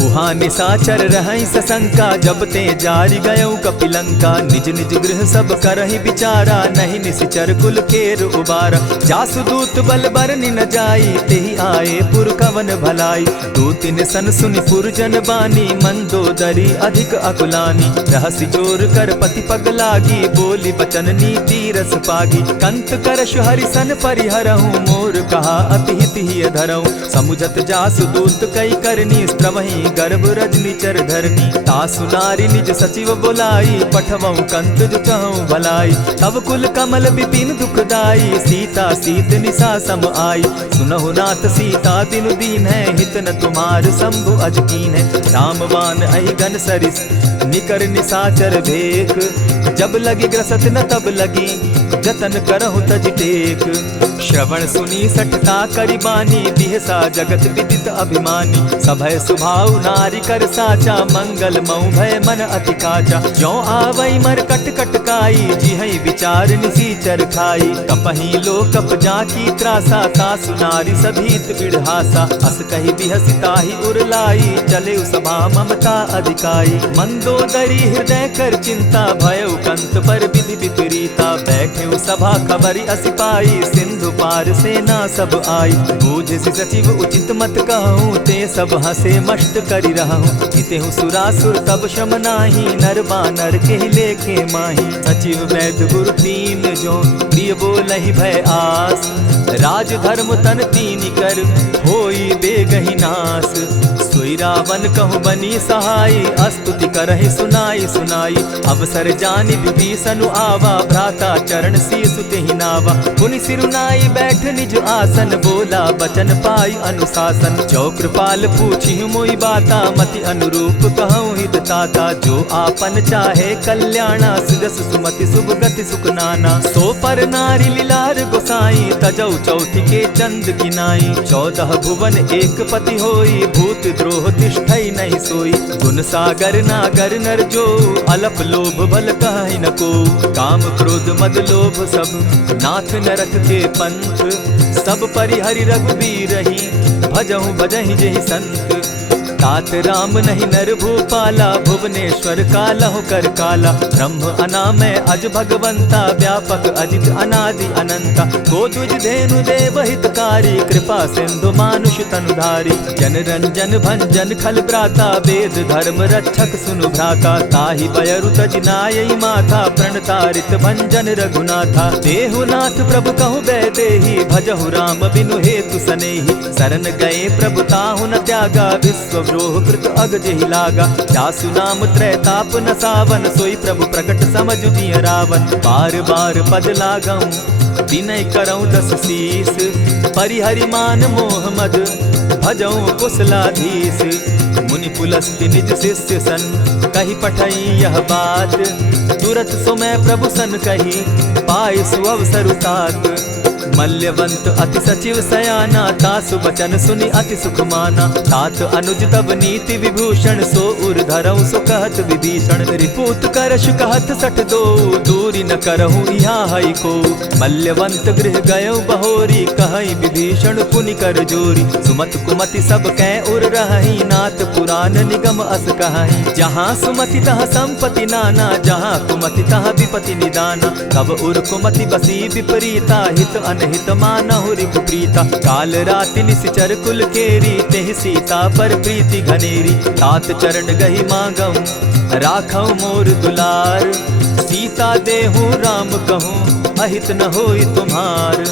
उहाँ निशाचर रहई सशंका, जब ते जारी गयऊ कपिलंका। निज निज गृह सब करहि विचारा, नहीं निशिचर कुल केर उबारा। जासुदूत बल बरनि न जाई, तेहि आए पुर कवन भलाई। दूतिन सन सुनि पुरजन बानी, मंदोदरी अधिक अकुलानी। रहसि जोर कर पति पग लागी, बोली बचन नीति रस पागी। कंत करश हरिसन परिहरहूँ, मोर कहा अति हित ही धरऊँ। समुझत जासुदूत कई करनी, स्त्रवहि गर्भ रजनी चर धरनी। तासु नारी निज सचिव बोलाई, पठवऊँ कंत जो चहऊँ भलाई। तब कुल कमल विपिन दुखदाई, सीता सीत निशा सम आई। सुनहु नाथ सीता दिनु दीन है, हित न तुम्हार शंभु अजकीन है। रामवान अहिगन सरिस निकर निशाचर भेक, जब लगी ग्रसत न तब लगी, जतन करहु तज टेक। श्रवण सुनी सठता करिबानी, बिहसा जगत विदित अभिमानी। सभय सुभाव नारी कर साचा, मंगल मऊ भय मन अति काचा। ज्यों आवई मर कट कटकाई, जिहई विचार निसीचर खाई। कपही लो कप जाकी त्रासा, तासु नारी सभीत बिढ़ासा। अस कही बिहसिताहि उरलाई, चले सभा ममता अधिकाई। मंदोदरी हृदय कर चिंता, भयउ कंत पर विधि विपरीता। बैठे सभा खबरी असी पाई, सिंधु पार सेना सब आई। बूझसि सचिव उचित मत कहूँ, ते सब हंसे मष्ट करि रहूँ। हितेहु सुरासुर तब शम नाही, नर बानर के लेखे माही। सचिव वैद्य गुरु तीन जो, प्रिय बोलहि भय आस। राज धर्म तन तीन कर, होई बेगहि नास। सोई रावण कहु बनी सहाई, अस्तुति करहि सुनाई सुनाई। अवसर जानि विभीषण आवा, भ्राता चरण शीसु तेहि नावा। पुनि सिरुनाई बैठ निज आसन, बोला बचन पाई अनुशासन। जो कृपाल पूछि मोई बाता, मति अनुरूप कहूँ हित ताता। जो आपन चाहे कल्याणा, सिदस सुमति शुभ गति सुख नाना। सो पर नारी लीलार गोसाई, तजौ चौथि के चंद किनाई। 14 भुवन एक पति होई, भूत द्रोह तिष्ठई नहीं सोई। गुण सागर नागर नर जो, अलप लोभ बल कहि न को। काम क्रोध मद लोभ सब, नाथ नरक के पंथ। सब परिहरि रघुबीरहि, भजहु भजहि जेहि संत। तात राम नहीं नर भूपाला, भुवनेश्वर कालहु कर काला। ब्रह्म अनामय अज भगवंता, व्यापक अजित अनादि अनंता। को तुझ धेनु देव हितकारी, कृपा सिंधु मानुष तनुधारी। जन रंजन भंजन खल भ्राता, वेद धर्म रक्षक सुनु भ्राता। ताहि बयरु तज नायई माथा, प्रणतारित भंजन रघुनाथा। देहुनाथ प्रभु कहु बैदेहि, भजहु राम बिनु हेतु सनेहि। शरण गए प्रभु ताहु न त्यागा, विश्व द्रोह कृत अग जेहि लागा। जासु नाम त्रैताप न सावन, सोई प्रभु प्रकट समझ जिय रावण। बार बार पद लागऊं, विनय करऊं 10 शीस। परिहरि मान मोह मद, भजऊं कुशलाधीश। मुनि पुलस्ति निज शिष्य सन, कही पठई यह बात। तुरत सो मैं प्रभु सन कही, पाई सुअवसर तात। मल्यवंत अति सचिव सयाना, तासु बचन सुनि अति सुख माना। तात अनुज तब नीति विभूषण, सो उर धरऊं सो कहत विभीषण। रिपुत करश कहत सठ दो, दूरी न करहूँ यहाँ हई को। मल्यवंत गृह गयऊ बहोरी, कहई विभीषण पुनि कर जोरी। सुमत कुमति सब कै उर रहई, नाथ पुराण निगम अस कहई। जहाँ सुमति तहाँ संपत्ति नाना, जहाँ कुमति तहाँ विपति निदाना। तब उर कुमति बसी विपरीता, हित अनहित मानहु रिपु प्रीता। काल राति निशिचर कुल केरी, तेहि सीता पर प्रीति घनेरी। तात चरण गही मांगऊं, राखऊं मोर दुलार। सीता देहूं राम कहूं, अहित न होई तुम्हार।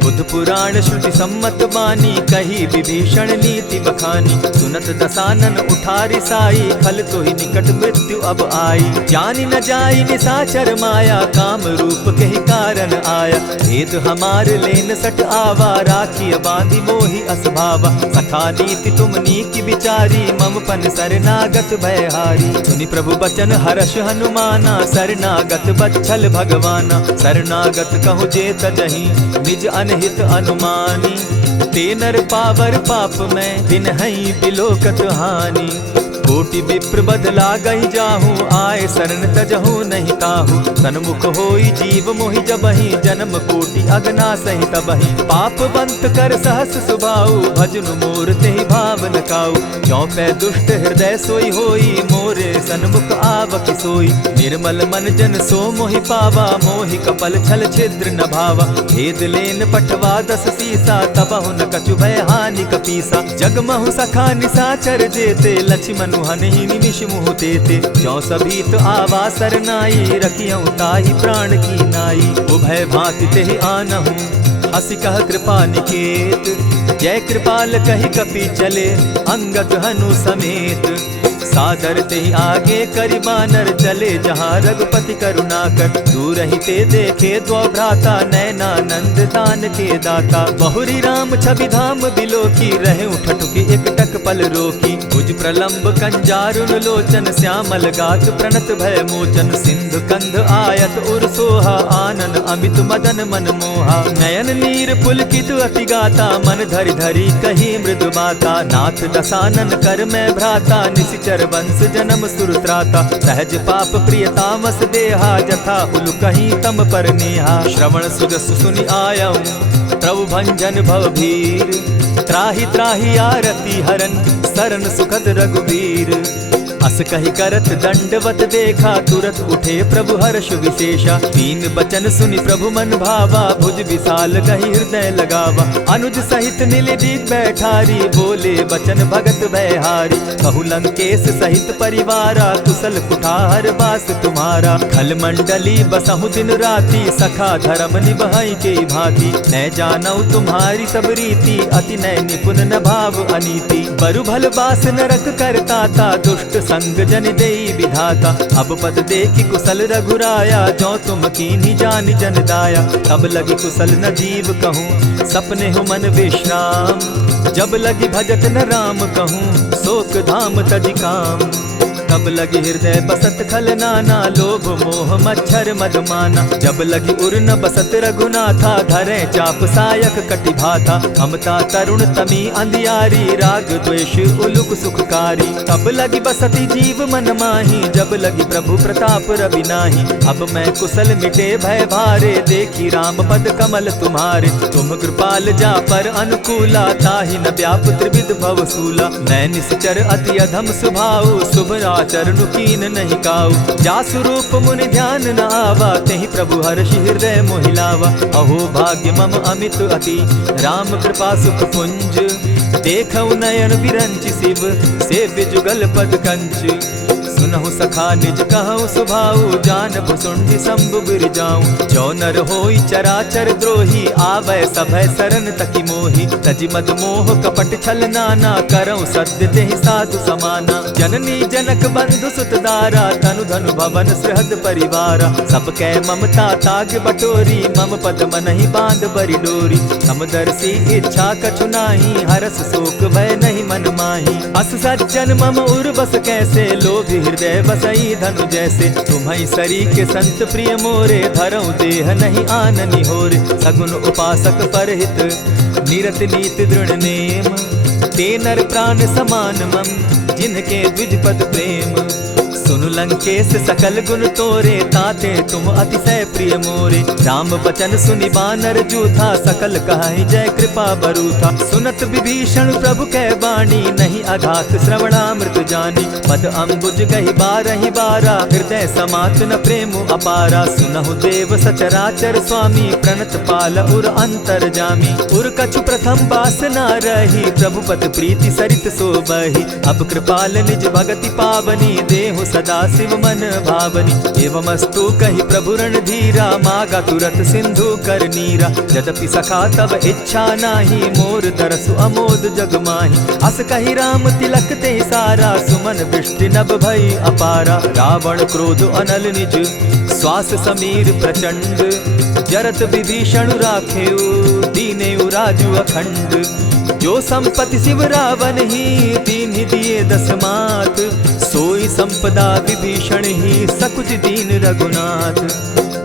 बुध पुराण श्रुति सम्मत बानी, कही विभीषण नीति बखानी। सुनत दसानन उठारी साई, खल तो ही निकट मृत्यु अब आई। जानी न जाई निशाचर माया, काम रूप के ही कारण आया। भेद हमार लेन सट आवा, राखी बांधी मोहि असभावा। सखा नीति तुम नीति विचारी, मम पन शरणागत भयहारी। सुनि प्रभु बचन हर्ष हनुमाना, शरणागत बच्छल भगवाना। शरणागत कहु जे तजहि, निज अनहित अनुमानी। ते नर पावर पाप में, दिन हई बिलोकत हानि। कोटि विप्र बदला गई जाहू, आए शरण तजहू नहीं ताहू। सन्मुख होई जीव मोहि जबहि, जन्म कोटि अगना सही तबहि। पापवंत कर सहस सुभाऊ, भजनु मोर तेहि भाव न काऊ। चौपै दुष्ट हृदय सोई होई, मोरे सन्मुख आवक सोई। निर्मल मन जन सो मोहि पावा, मोहि कपल छल छिद्र न भावा। भेद लेन पठवा दस सीसा, तबहु न कछु भय हानि कपीसा। जगमहु सखा निसाचर जेते, लक्ष्मण हनहि निमिष मुह तेते। जो सभीत आवा सरनाई, रखियऊ ताहि प्राण की नाई। उभय भांति तेहि आनहु, हसी कह कृपा निकेत। जय कृपाल कहि कपि चले, अंगद हनु समेत। सादर तेहि आगे करि बानर, चले जहाँ रघुपति करुणाकर। दूर ही ते देखे द्वौ भ्राता, नयनानंद दान के दाता। बहुरी राम छवि धाम बिलोकी, रहे उठटुकी एक टक पल रोकी। भुज प्रलंब कंजारुन लोचन, श्यामल गात प्रणत भय मोचन। सिंधु कंध आयत उर सोहा, आनन अमित मदन मन मोहा। नयन नीर पुलकित अति गाता, मन धरि धरि कही मृदु बाता। नाथ दसानन कर मैं भ्राता, निशिचर वंश जन्म सुरत्राता। सहज पाप प्रियतामस देहा, जथा उलु कहीं तम पर नेहा। श्रवण सुजस सुनि आयऊ, प्रभु भंजन भव भीर। त्राहि त्राहि आरती हरन, सरन सुखद रघुवीर। अस कहि करत दंडवत देखा, तुरत उठे प्रभु हर्ष विशेषा। तीन बचन सुनि प्रभु मन भावा, भुज विशाल कहि हृदय लगावा। अनुज सहित नीलदीप बैठारी, बोले बचन भगत भयहारी। कहु लंकेश सहित परिवारा, कुशल कुठार बास तुम्हारा। खल मंडली बसहु दिन राति, सखा धर्म निभाई के भांति। न जानऊ तुम्हारी सब रीति, अति नय निपुण न भाव अनीति। बरु भल बास नरक करताता, दुष्ट संग जन देई विधाता। अब पद देखि कुशल रघुराया, जो तुम कीन्ही जानि जन दाया। तब लगी कुशल न जीव कहूँ, सपने हो मन विश्राम। जब लगी भजत न राम कहूँ, शोक धाम तजि काम। तब लगी हृदय बसत खल नाना, लोभ मोह मच्छर मधुमाना। जब लगी उर न बसत रघुनाथा, धरे चाप सायक कटि भाथा। ममता तरुण तमी अंधियारी, राग द्वेष उलुक सुखकारी। तब लगी बसती जीव मन माही, जब लगी प्रभु प्रताप रवि नाही। अब मैं कुशल मिटे भय भारे, देखी राम पद कमल तुम्हारे। तुम कृपाल जा पर अनुकूला, ताहि न व्याप त्रिविध भव सूला। मैं निश्चर अति अधम स्वभाव, शुभ चरणु कीन नहीं काऊ। जासु रूप मुनि ध्यान न आवा, तेहि प्रभु हर्षि हृदय मोहिलावा। अहो भाग्य मम अमित अति, राम कृपा सुख पुंज। देखऊ नयन विरंचि शिव, सेव्य जुगल पद कंच। सुनहु सखा निज कहु सुभाऊ, जान भुसुंडि शंभु गिर जाऊं। जो नर होई चराचर द्रोही, आवे सभय सरन तकी मोही। तजि मद मोह कपट छल नाना, करऊं सत्य तेहि साधु समाना। जननी जनक बंधु सुत दारा, तनु धनु भवन सृहद परिवारा। सब कै ममता ताग बटोरी, मम पद मनहि बांध बरि डोरी। समदर्शी इच्छा कछु नाही, हरस शोक भय नहीं मन माही। अस सज्जन मम उर बस कैसे, लोभी हृदय बसई धनु जैसे। तुम्हि सरी के संत प्रिय मोरे, धरऊं देह नहीं आननि होरे। सगुन उपासक परहित, निरत नीति दृढ़ नेम। ते नर प्राण समान मम, जिनके द्विज पद प्रेम। सुनु लंकेश सकल गुण तोरे, ताते तुम अतिशय प्रिय मोरे। राम बचन सुनि बानर जूथा, सकल कहाहि जय कृपा बरूथा। सुनत विभीषण प्रभु कै बाणी, नहीं अघात श्रवणामृत जानी। पद अम्बुज गहि बारहि बारा, हृदय समात न प्रेम अपारा। सुनहु देव सचराचर स्वामी, प्रणत पाल उर अंतर जामी। उर कछु प्रथम बास न रही, प्रभु पद प्रीति सरित सोबहि। अब कृपाल निज भगति पावनी, देहु सदा शिव मन भावनी। एवमस्तु कहि प्रभु रणधीरा, मागा तुरत सिंधु कर नीरा। यद्यपि सखा तब इच्छा नाही, मोर दरसु अमोद जग माही। अस कहि राम तिलक ते सारा, सुमन वृष्टि नभ भई अपारा। रावण क्रोध अनल निज, श्वास समीर प्रचंड। जरत विभीषण राखेउ, दीनेउ राजु अखंड। जो संपत्ति शिव रावण ही, दीन्हि दिए दस मात। सोई संपदा विभीषण ही, सकुच दीन रघुनाथ।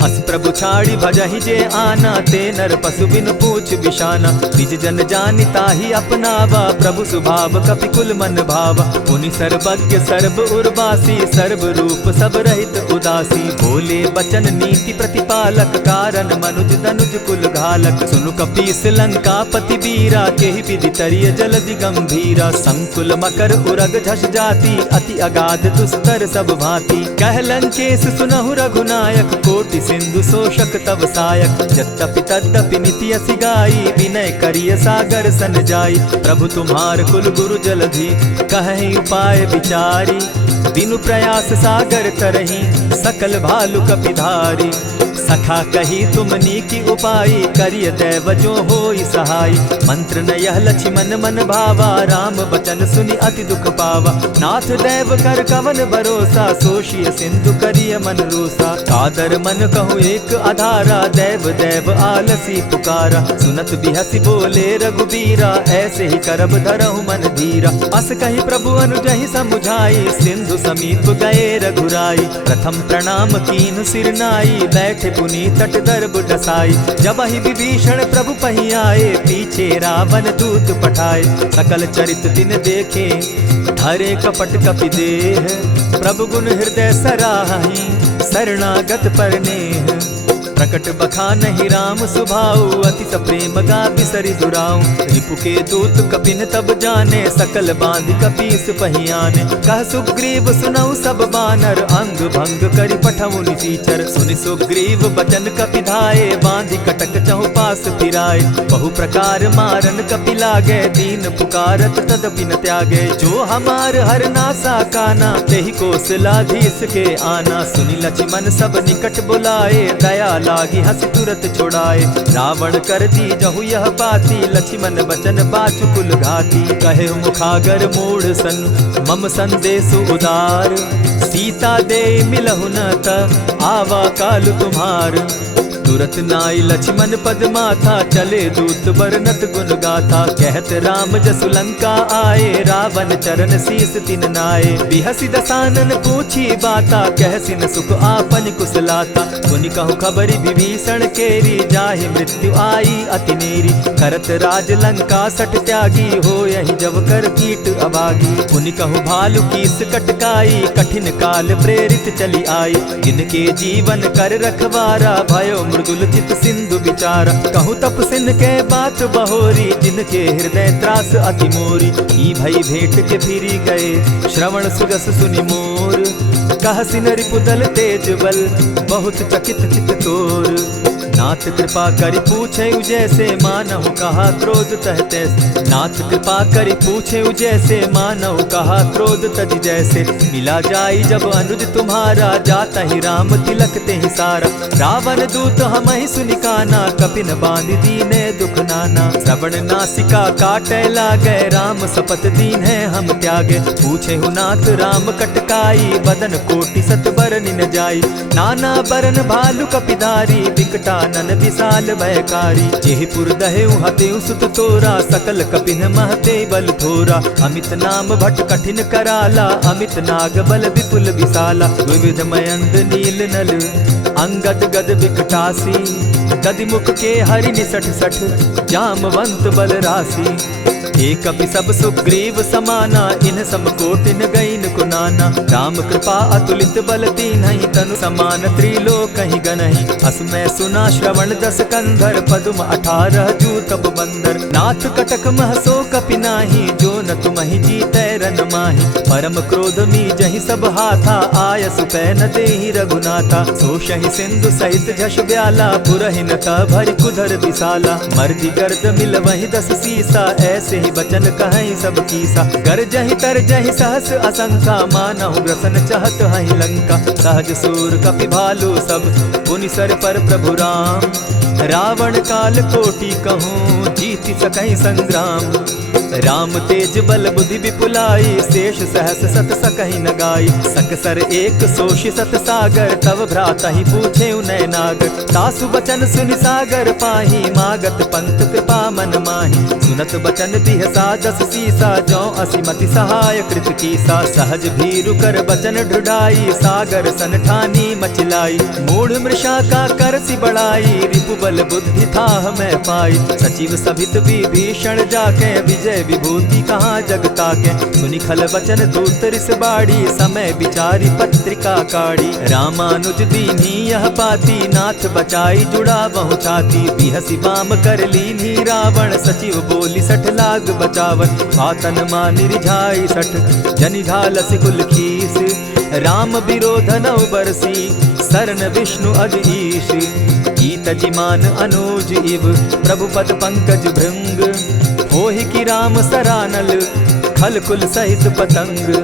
अस प्रभु छाड़ी भजहि जे आना, ते नर पशु बिन पूज पूछ बिशाना। निज जन जानिता ही अपनावा, प्रभु स्वभाव कपि कुल मन भावा। मुनि सर्वज्ञ सर्व उर्वासी, सर्व रूप सब रहित उदासी। बोले बचन नीति प्रतिपालक, कारण मनुज दनुज कुल घालक। सुनु कपीस लंकापति वीरा, केहि विधि तरिय जलधि गंभीरा। संकुल मकर उरग झष जाति, अति अगाध दुस्तर सब भांति। कह लंकेश सुनहु रघुनायक, कोटि सिंधु शोषक तव सायक। यद्यपि तद्यपि निति असि गाई, विनय करिय सागर सन जाई। प्रभु तुम्हार कुल गुरु जलधि, कहि उपाय विचारी। बिनु प्रयास सागर तरही, सकल भालु कपिधारी। सखा कही तुमनी की उपाई, करिय दैव जो होई सहाय। मंत्र न यह लक्ष्मण मन भावा, राम बचन सुनि अति दुख पावा। नाथ दैव कर कवन भरोसा, सोषिय सिंधु करिय मन रोसा। कादर मन कहूँ एक आधारा, दैव दैव आलसी पुकारा। सुनत बिहसी बोले रघुबीरा, ऐसे ही करब धरहु मन धीरा। अस कही प्रभु अनुजहि समुझाई, सिंधु समीप गए रघुराई। प्रथम प्रणाम कीन सिर नाई, बैठे पुनि तट दर्ब डसाई। जब ही विभीषण प्रभु पही आए, पीछे रावण दूत पठाए। सकल चरित दिन देखे, धरे कपट कपि देह। प्रभु गुण हृदय सराहि, शरणागत परनेह। प्रकट बखानहि राम सुभाऊ, अति सप्रेम गा बिसरि दुराऊ। रिपु के दूत कपिन तब जाने, सकल बांधि कपीस पहियाने। कह सुग्रीव सुनऊ सब बानर, अंग भंग करि पठऊ निसीचर। सुनि सुग्रीव बचन कपि धाये, बांधि कटक चहु पास फिराए। बहु प्रकार मारन कपि लागे, दीन पुकारत तदपि न त्यागे। जो हमार हर नासा काना, तेहि कौशलाधीश के आना। सुनि लक्ष्मण सब निकट बुलाए, दया लागी हंसी तुरत छुड़ाए। रावण कर दी जहु यह पाती, लक्ष्मण बचन बाचु कुल घाती। कहे मुखागर मूढ़ सन, मम संदेश उदार। सीता दे मिलहु न त, आवा काल तुम्हार। तुरत नाई लक्ष्मण पद माथा, चले दूत बरनत गुण गाथा। कहत राम जसु लंका आए, रावण चरण शीस तिन नाए। बिहसी दसानन पूछी बाता, कहसिन सुख आपन कुशलाता। सुनि कहु खबरि विभीषण केरी, जाहि मृत्यु आई अति नेरी। करत राज लंका सठ त्यागी, हो यही जब कर कीट अभागी। पुनि कहु भालु कीस कटकाई, कठिन काल प्रेरित चली आई। जिनके जीवन कर रखवारा, भयो मृदुल चित सिंधु विचारा। कहूँ तपसिन के बात बहोरी, जिनके हृदय त्रास अति मोरी। ई भई भेंट के फिरी गए, श्रवण सुरस सुनि मोर। कहसिन रिपुदल तेज बल, बहुत चकित चित तोर। नाथ कृपा करि पूछे जैसे, मानहु कहा क्रोध तह तैसे। नाथ कृपा करि पूछे जैसे, मानहु कहा क्रोध तज जैसे। मिला जाई जब अनुज तुम्हारा, जाता ही राम तिलक ते ही सारा। रावण दूत हम ही सुनि काना, कपिन बांधि दीने दुख नाना। श्रवण नासिका काटे लागे, राम शपथ दीन है हम त्यागे। पूछे हु नाथ राम कटकाई, बदन कोटि सत बरनि न जाई। नाना बरन भालु कपिधारी, विकटा नन विशाल भयकारी। जेहिपुर दहेउ हतेउ सुत तोरा, सकल कपिन महते बल थोरा। अमित नाम भट कठिन कराला, अमित नाग बल विपुल विशाला। विविध मयंद नील नल, अंगद गद विकटासी। गदि मुख के हरि निसठ सठ, जामवंत बल राशि। एक कपि सब सुग्रीव समाना, इन सम कोटिन गईन कुनाना। राम कृपा अतुलित बल दीन्हि, तनु समान त्रिलोक ही गनहि। अस मैं सुना श्रवण दस कंधर, पदुम 18 जूतब बंदर। नाथ कटक महसो कपि नाही, जो न तुमहि जीतै रन माहि। परम क्रोध मी जहि सब हाथा, आय सुपै न देहि रघुनाथा। सोषहि सिंधु सहित झष ब्याला, पुरहि न त भरि कुधर विशाला। मर्दि गर्द मिल वहि 10 सीसा, ऐसे ही बचन कहीं सब कीसा। गरजहि तरजहि सहस असंख्या, मानहु ग्रसन चहत हहि लंका। सहज सूर कपि भालु सब, पुनि सर पर प्रभु राम। रावण काल कोटि कहूँ, जीति सकहि संग्राम। राम तेज बल बुद्धि विपुलाई, शेष सहस सत सकहि न गाई। सकसर एक सोषि सत सागर, तव भ्राता ही पूछे उनय नागर। तासु बचन सुनि सागर पाही, मागत पंत कृपा मन माही। सुनत बचन बिहसा दस सीसा, जौ असिमति सहाय कृत कीसा। सहज भीरु कर बचन ढुढ़ाई, सागर सन ठानी मचिलाई। मूढ़ मृषा का कर सी बढ़ाई, रिपु बल बुद्धि था मैं पाई। सचिव सभित विभीषण जाके, विजय विभूति कहाँ जगता के। सुनि खल बचन दूत रिस बाड़ी, समय विचारी पत्रिका काढ़ी। रामानुज दीन्ही यह पाती, नाथ बचाई जुड़ा बहु छाती। बिहसी बाम कर लीन्ही रावण, सचिव बोली सठ लाग बचावन। आतन मानि रिझाई सठ, जनि घालसि कुल खीस। राम विरोध नौ बरसी, शरण विष्णु अज ईश। कीत जिमान अनुज इव, प्रभु पद पंकज भृंग। होहि की राम सरानल, खल कुल सहित पतंग।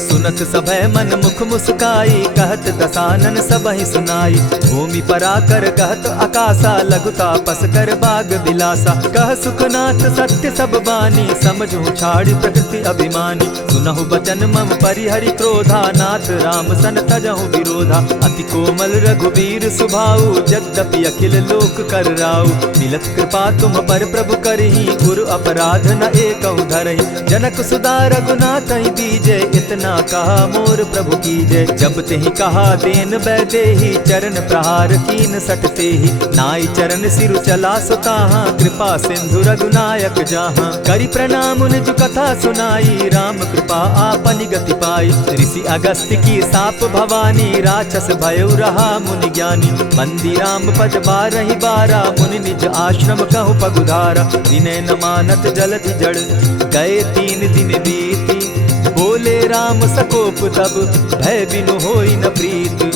सुनत सभय मन मुख मुस्काई, कहत दसानन सबहि सुनाई। भूमि पराकर कहत आकाशा, लघु तापस कर बाग बिलासा। कह सुखनाथ सत्य सब बानी, समझू छाड़ी प्रकृति अभिमानी। सुनहु बचन मम परिहरि क्रोधा, नाथ राम सन तजहु विरोधा। अति कोमल रघुबीर सुभाऊ, यद्यपि अखिल लोक कर राऊ। मिलत कृपा तुम पर प्रभु करही, गुरु अपराध न एकहु धरहि। जनक सुदा रघुनाथ ही दीजे, इतना कहा मोर प्रभु कीजे। जब तेहि कहा देन बैदेही, चरण प्रहार कीन सटते ही। नाई चरण सिरु चला सुताहा, कृपा सिंधु रघुनायक जाहा। करि प्रणाम निज कथा सुनाई, राम कृपा आपनि गति पाई। ऋषि अगस्त्य की साप भवानी, राक्षस भयउ रहा मुनि ज्ञानी। बंदी राम पद बारहि बारा, मुनि निज आश्रम कहु पगुधारा। विनय न मानत जलधि जड़, गए 3 दिन बीती। बोले राम सकोप तब, भय बिनु होई न प्रीत।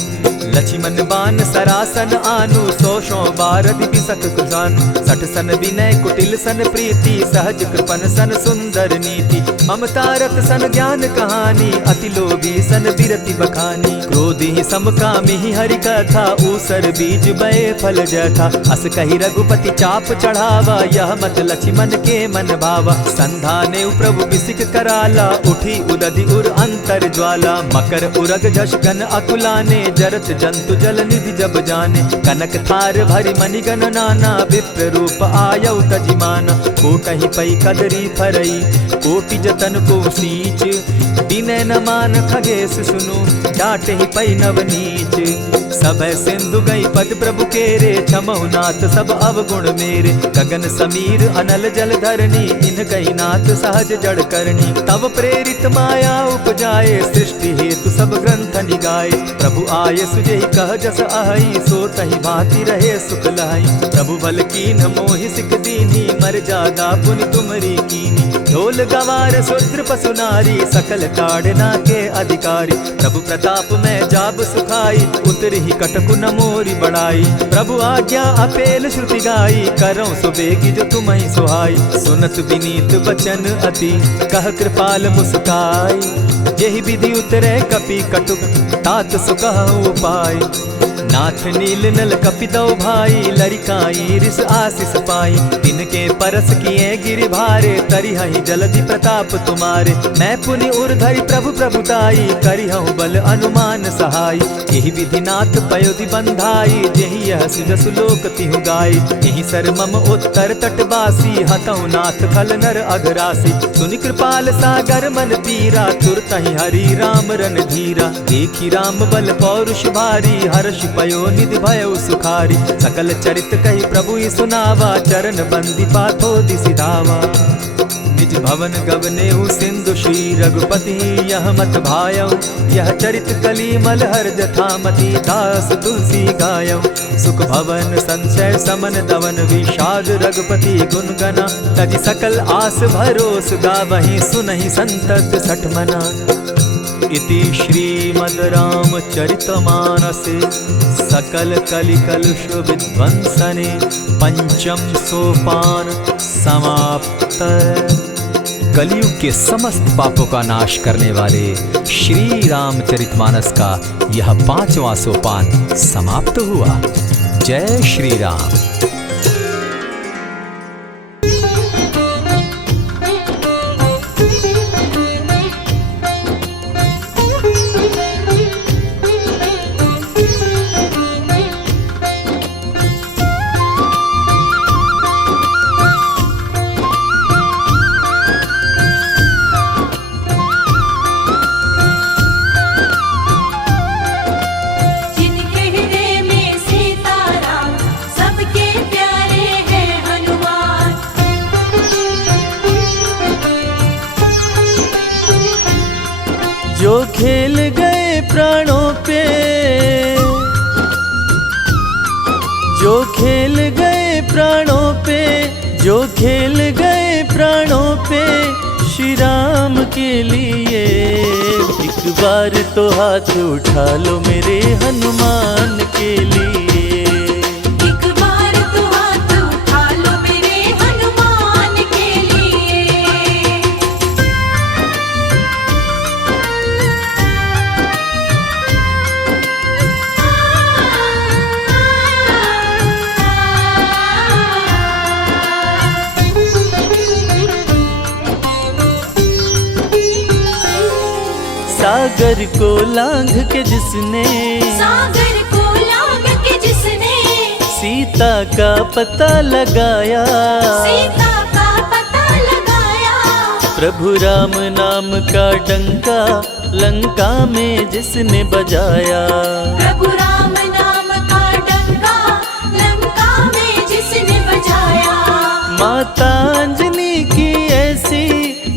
लक्ष्मण बान सरासन आनु, 100 बारधि बिसक कुजानु। 60 सन विनय कुटिल सन प्रीति, सहज कृपन सन सुंदर नीति। ममता रत सन ज्ञान कहानी, अति लोभी सन बिरति बखानी। क्रोधि समकामी हरि कथा, ऊसर बीज बये फल जथा। अस कहि रघुपति चाप चढ़ावा, यह मत लक्ष्मण के मन भावा। संधाने प्रभु बिसिक कराला, उठी उदधि उर अंतर ज्वाला। मकर उरग झष घन अकुलाने, जरत जंतु जल निधि जब जाने। कनक थार भरि मणिगण नाना, विप्र रूप आयौ तजिमाना। कोटहि पै कदरी फरई, कोटि जतन को सींच। विनय न मान खगेश सुनु, डांटहि पै नव नीच। सभय सिंधु गई पद प्रभु केरे, क्षमहु नाथ सब अवगुण मेरे। गगन समीर अनल जल धरनी, इन कही नाथ सहज जड़ करनी। तब प्रेरित माया उपजाए, सृष्टि हेतु सब ग्रंथ निगाए। प्रभु आय सुजेहि कह जस अहई, सो तहि भांति रहे सुख लहई। प्रभु बल कीन मोहि सिख दीनी, मर जादा पुनि तुमरी कीनी। ढोल गवार शूद्र पशु नारी, सकल ताड़ना के अधिकारी। प्रभु प्रताप में जाब सुखाई, उतरि कटकु न मोरी बड़ाई। प्रभु आज्ञा अपेल श्रुति गाई, करौ सुबेगी जो तुम्हि सुहाई। सुनत विनीत बचन अति, कह कृपाल मुस्काई। जेहि विधि उतरे कपि कटुक, तात सुकहु उपाय। नाथ नील नल कपि दो भाई, लरिकाई रिस आशीष पाई। तिनके परस किए गिरि भारे, तरिहहि जलधि प्रताप तुम्हारे। मैं पुनि उर्धरि प्रभु प्रभुताई, करिहु बल अनुमान सहाय। एहि विधि नाथ पयोधि बंधाई, जेहि यह सुजसु लोक तिहु गाई। एहि सर मम उत्तर तटवासी, हतहु नाथ खल नर अघरासी। सुनि कृपाल सागर मन पीरा, तुरतहि हरि राम रन धीरा। देखी राम बल पौरुष भारी, हर्ष पयो निधि भयो सुखारी। सकल चरित कही प्रभु ही सुनावा, चरण बंदी पाथो दिसि धावा। निज भवन गवनेहु सिंधु श्री रघुपति, यह मत भायौ। यह चरित कली मलहर जथामति, दास तुलसी गायौ। सुख भवन संशय समन दवन, विषाद रघुपति गुण गना। तजि सकल आस भरोस, गावहि सुनहि संतत सठ मना। इति श्रीमद् रामचरितमानसे, सकल कलि कलुष विध्वंसने। पंचम सोपान समाप्त। कलयुग के समस्त पापों का नाश करने वाले श्री रामचरितमानस का यह 5वां सोपान समाप्त हुआ। जय श्री राम। जो खेल गए प्राणों पे, जो खेल गए प्राणों पे, जो खेल गए प्राणों पे श्री राम के लिए। एक बार तो हाथ उठा लो मेरे हनुमान के लिए। एक बार तो हाथ उठा लो मेरे हनुमान के लिए। सागर को लांघ के जिसने, सागर को लांघ के जिसने सीता का पता लगाया, सीता का पता लगाया। प्रभु राम नाम का डंका लंका में जिसने बजाया। प्रभु राम नाम का डंका लंका में जिसने बजाया। माता अंजनी की ऐसी,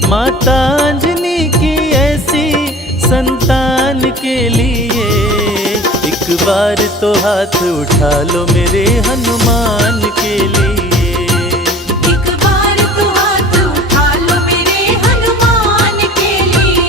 माता अंजनी की ऐसी संतान के लिए। एक बार तो हाथ उठा लो मेरे हनुमान के लिए। एक बार तो हाथ उठा लो मेरे हनुमान के लिए।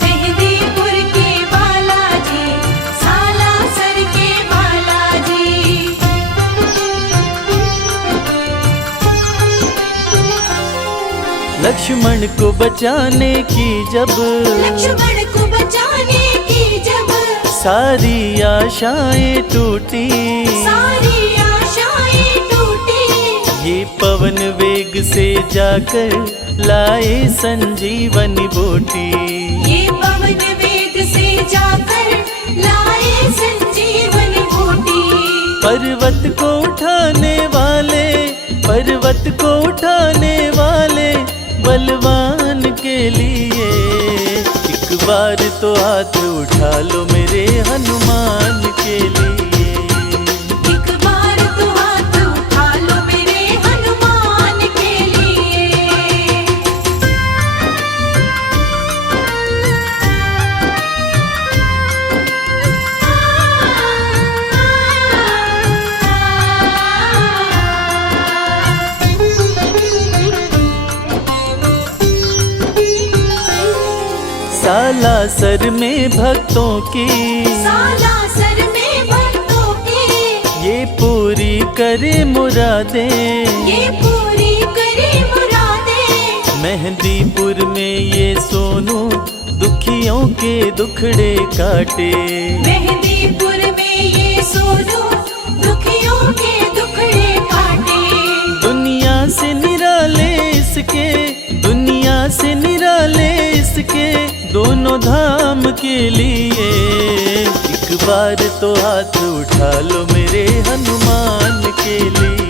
मेहंदीपुर के बालाजी, सालासर के बालाजी। लक्ष्मण को बचाने की जब, लक्ष्मण को बचाने की जब सारी आशाएं टूटी, सारी आशाएं टूटी। ये पवन वेग से जाकर लाए संजीवनी बूटी। ये पवन वेग से जाकर लाए संजीवनी बूटी। पर्वत को उठाने वाले, पर्वत को उठाने वाले बलवान के लिए। एक बार तो हाथ उठा लो मेरे हनुमान के लिए। एक बार तो हाथ उठा लो मेरे हनुमान के लिए। सालासर में भक्तों की, सालासर में भक्तों की ये पूरी करे मुरादें, ये पूरी करे मुरादें। मेहंदीपुर में ये सोनू दुखियों के दुखड़े काटे। मेहंदीपुर में ये सोनू दुखियों के दुखड़े काटे। दुनिया से निराले इसके, दुनिया से निराले इसके दोनों धाम के लिए। एक बार तो हाथ उठा लो मेरे हनुमान के लिए।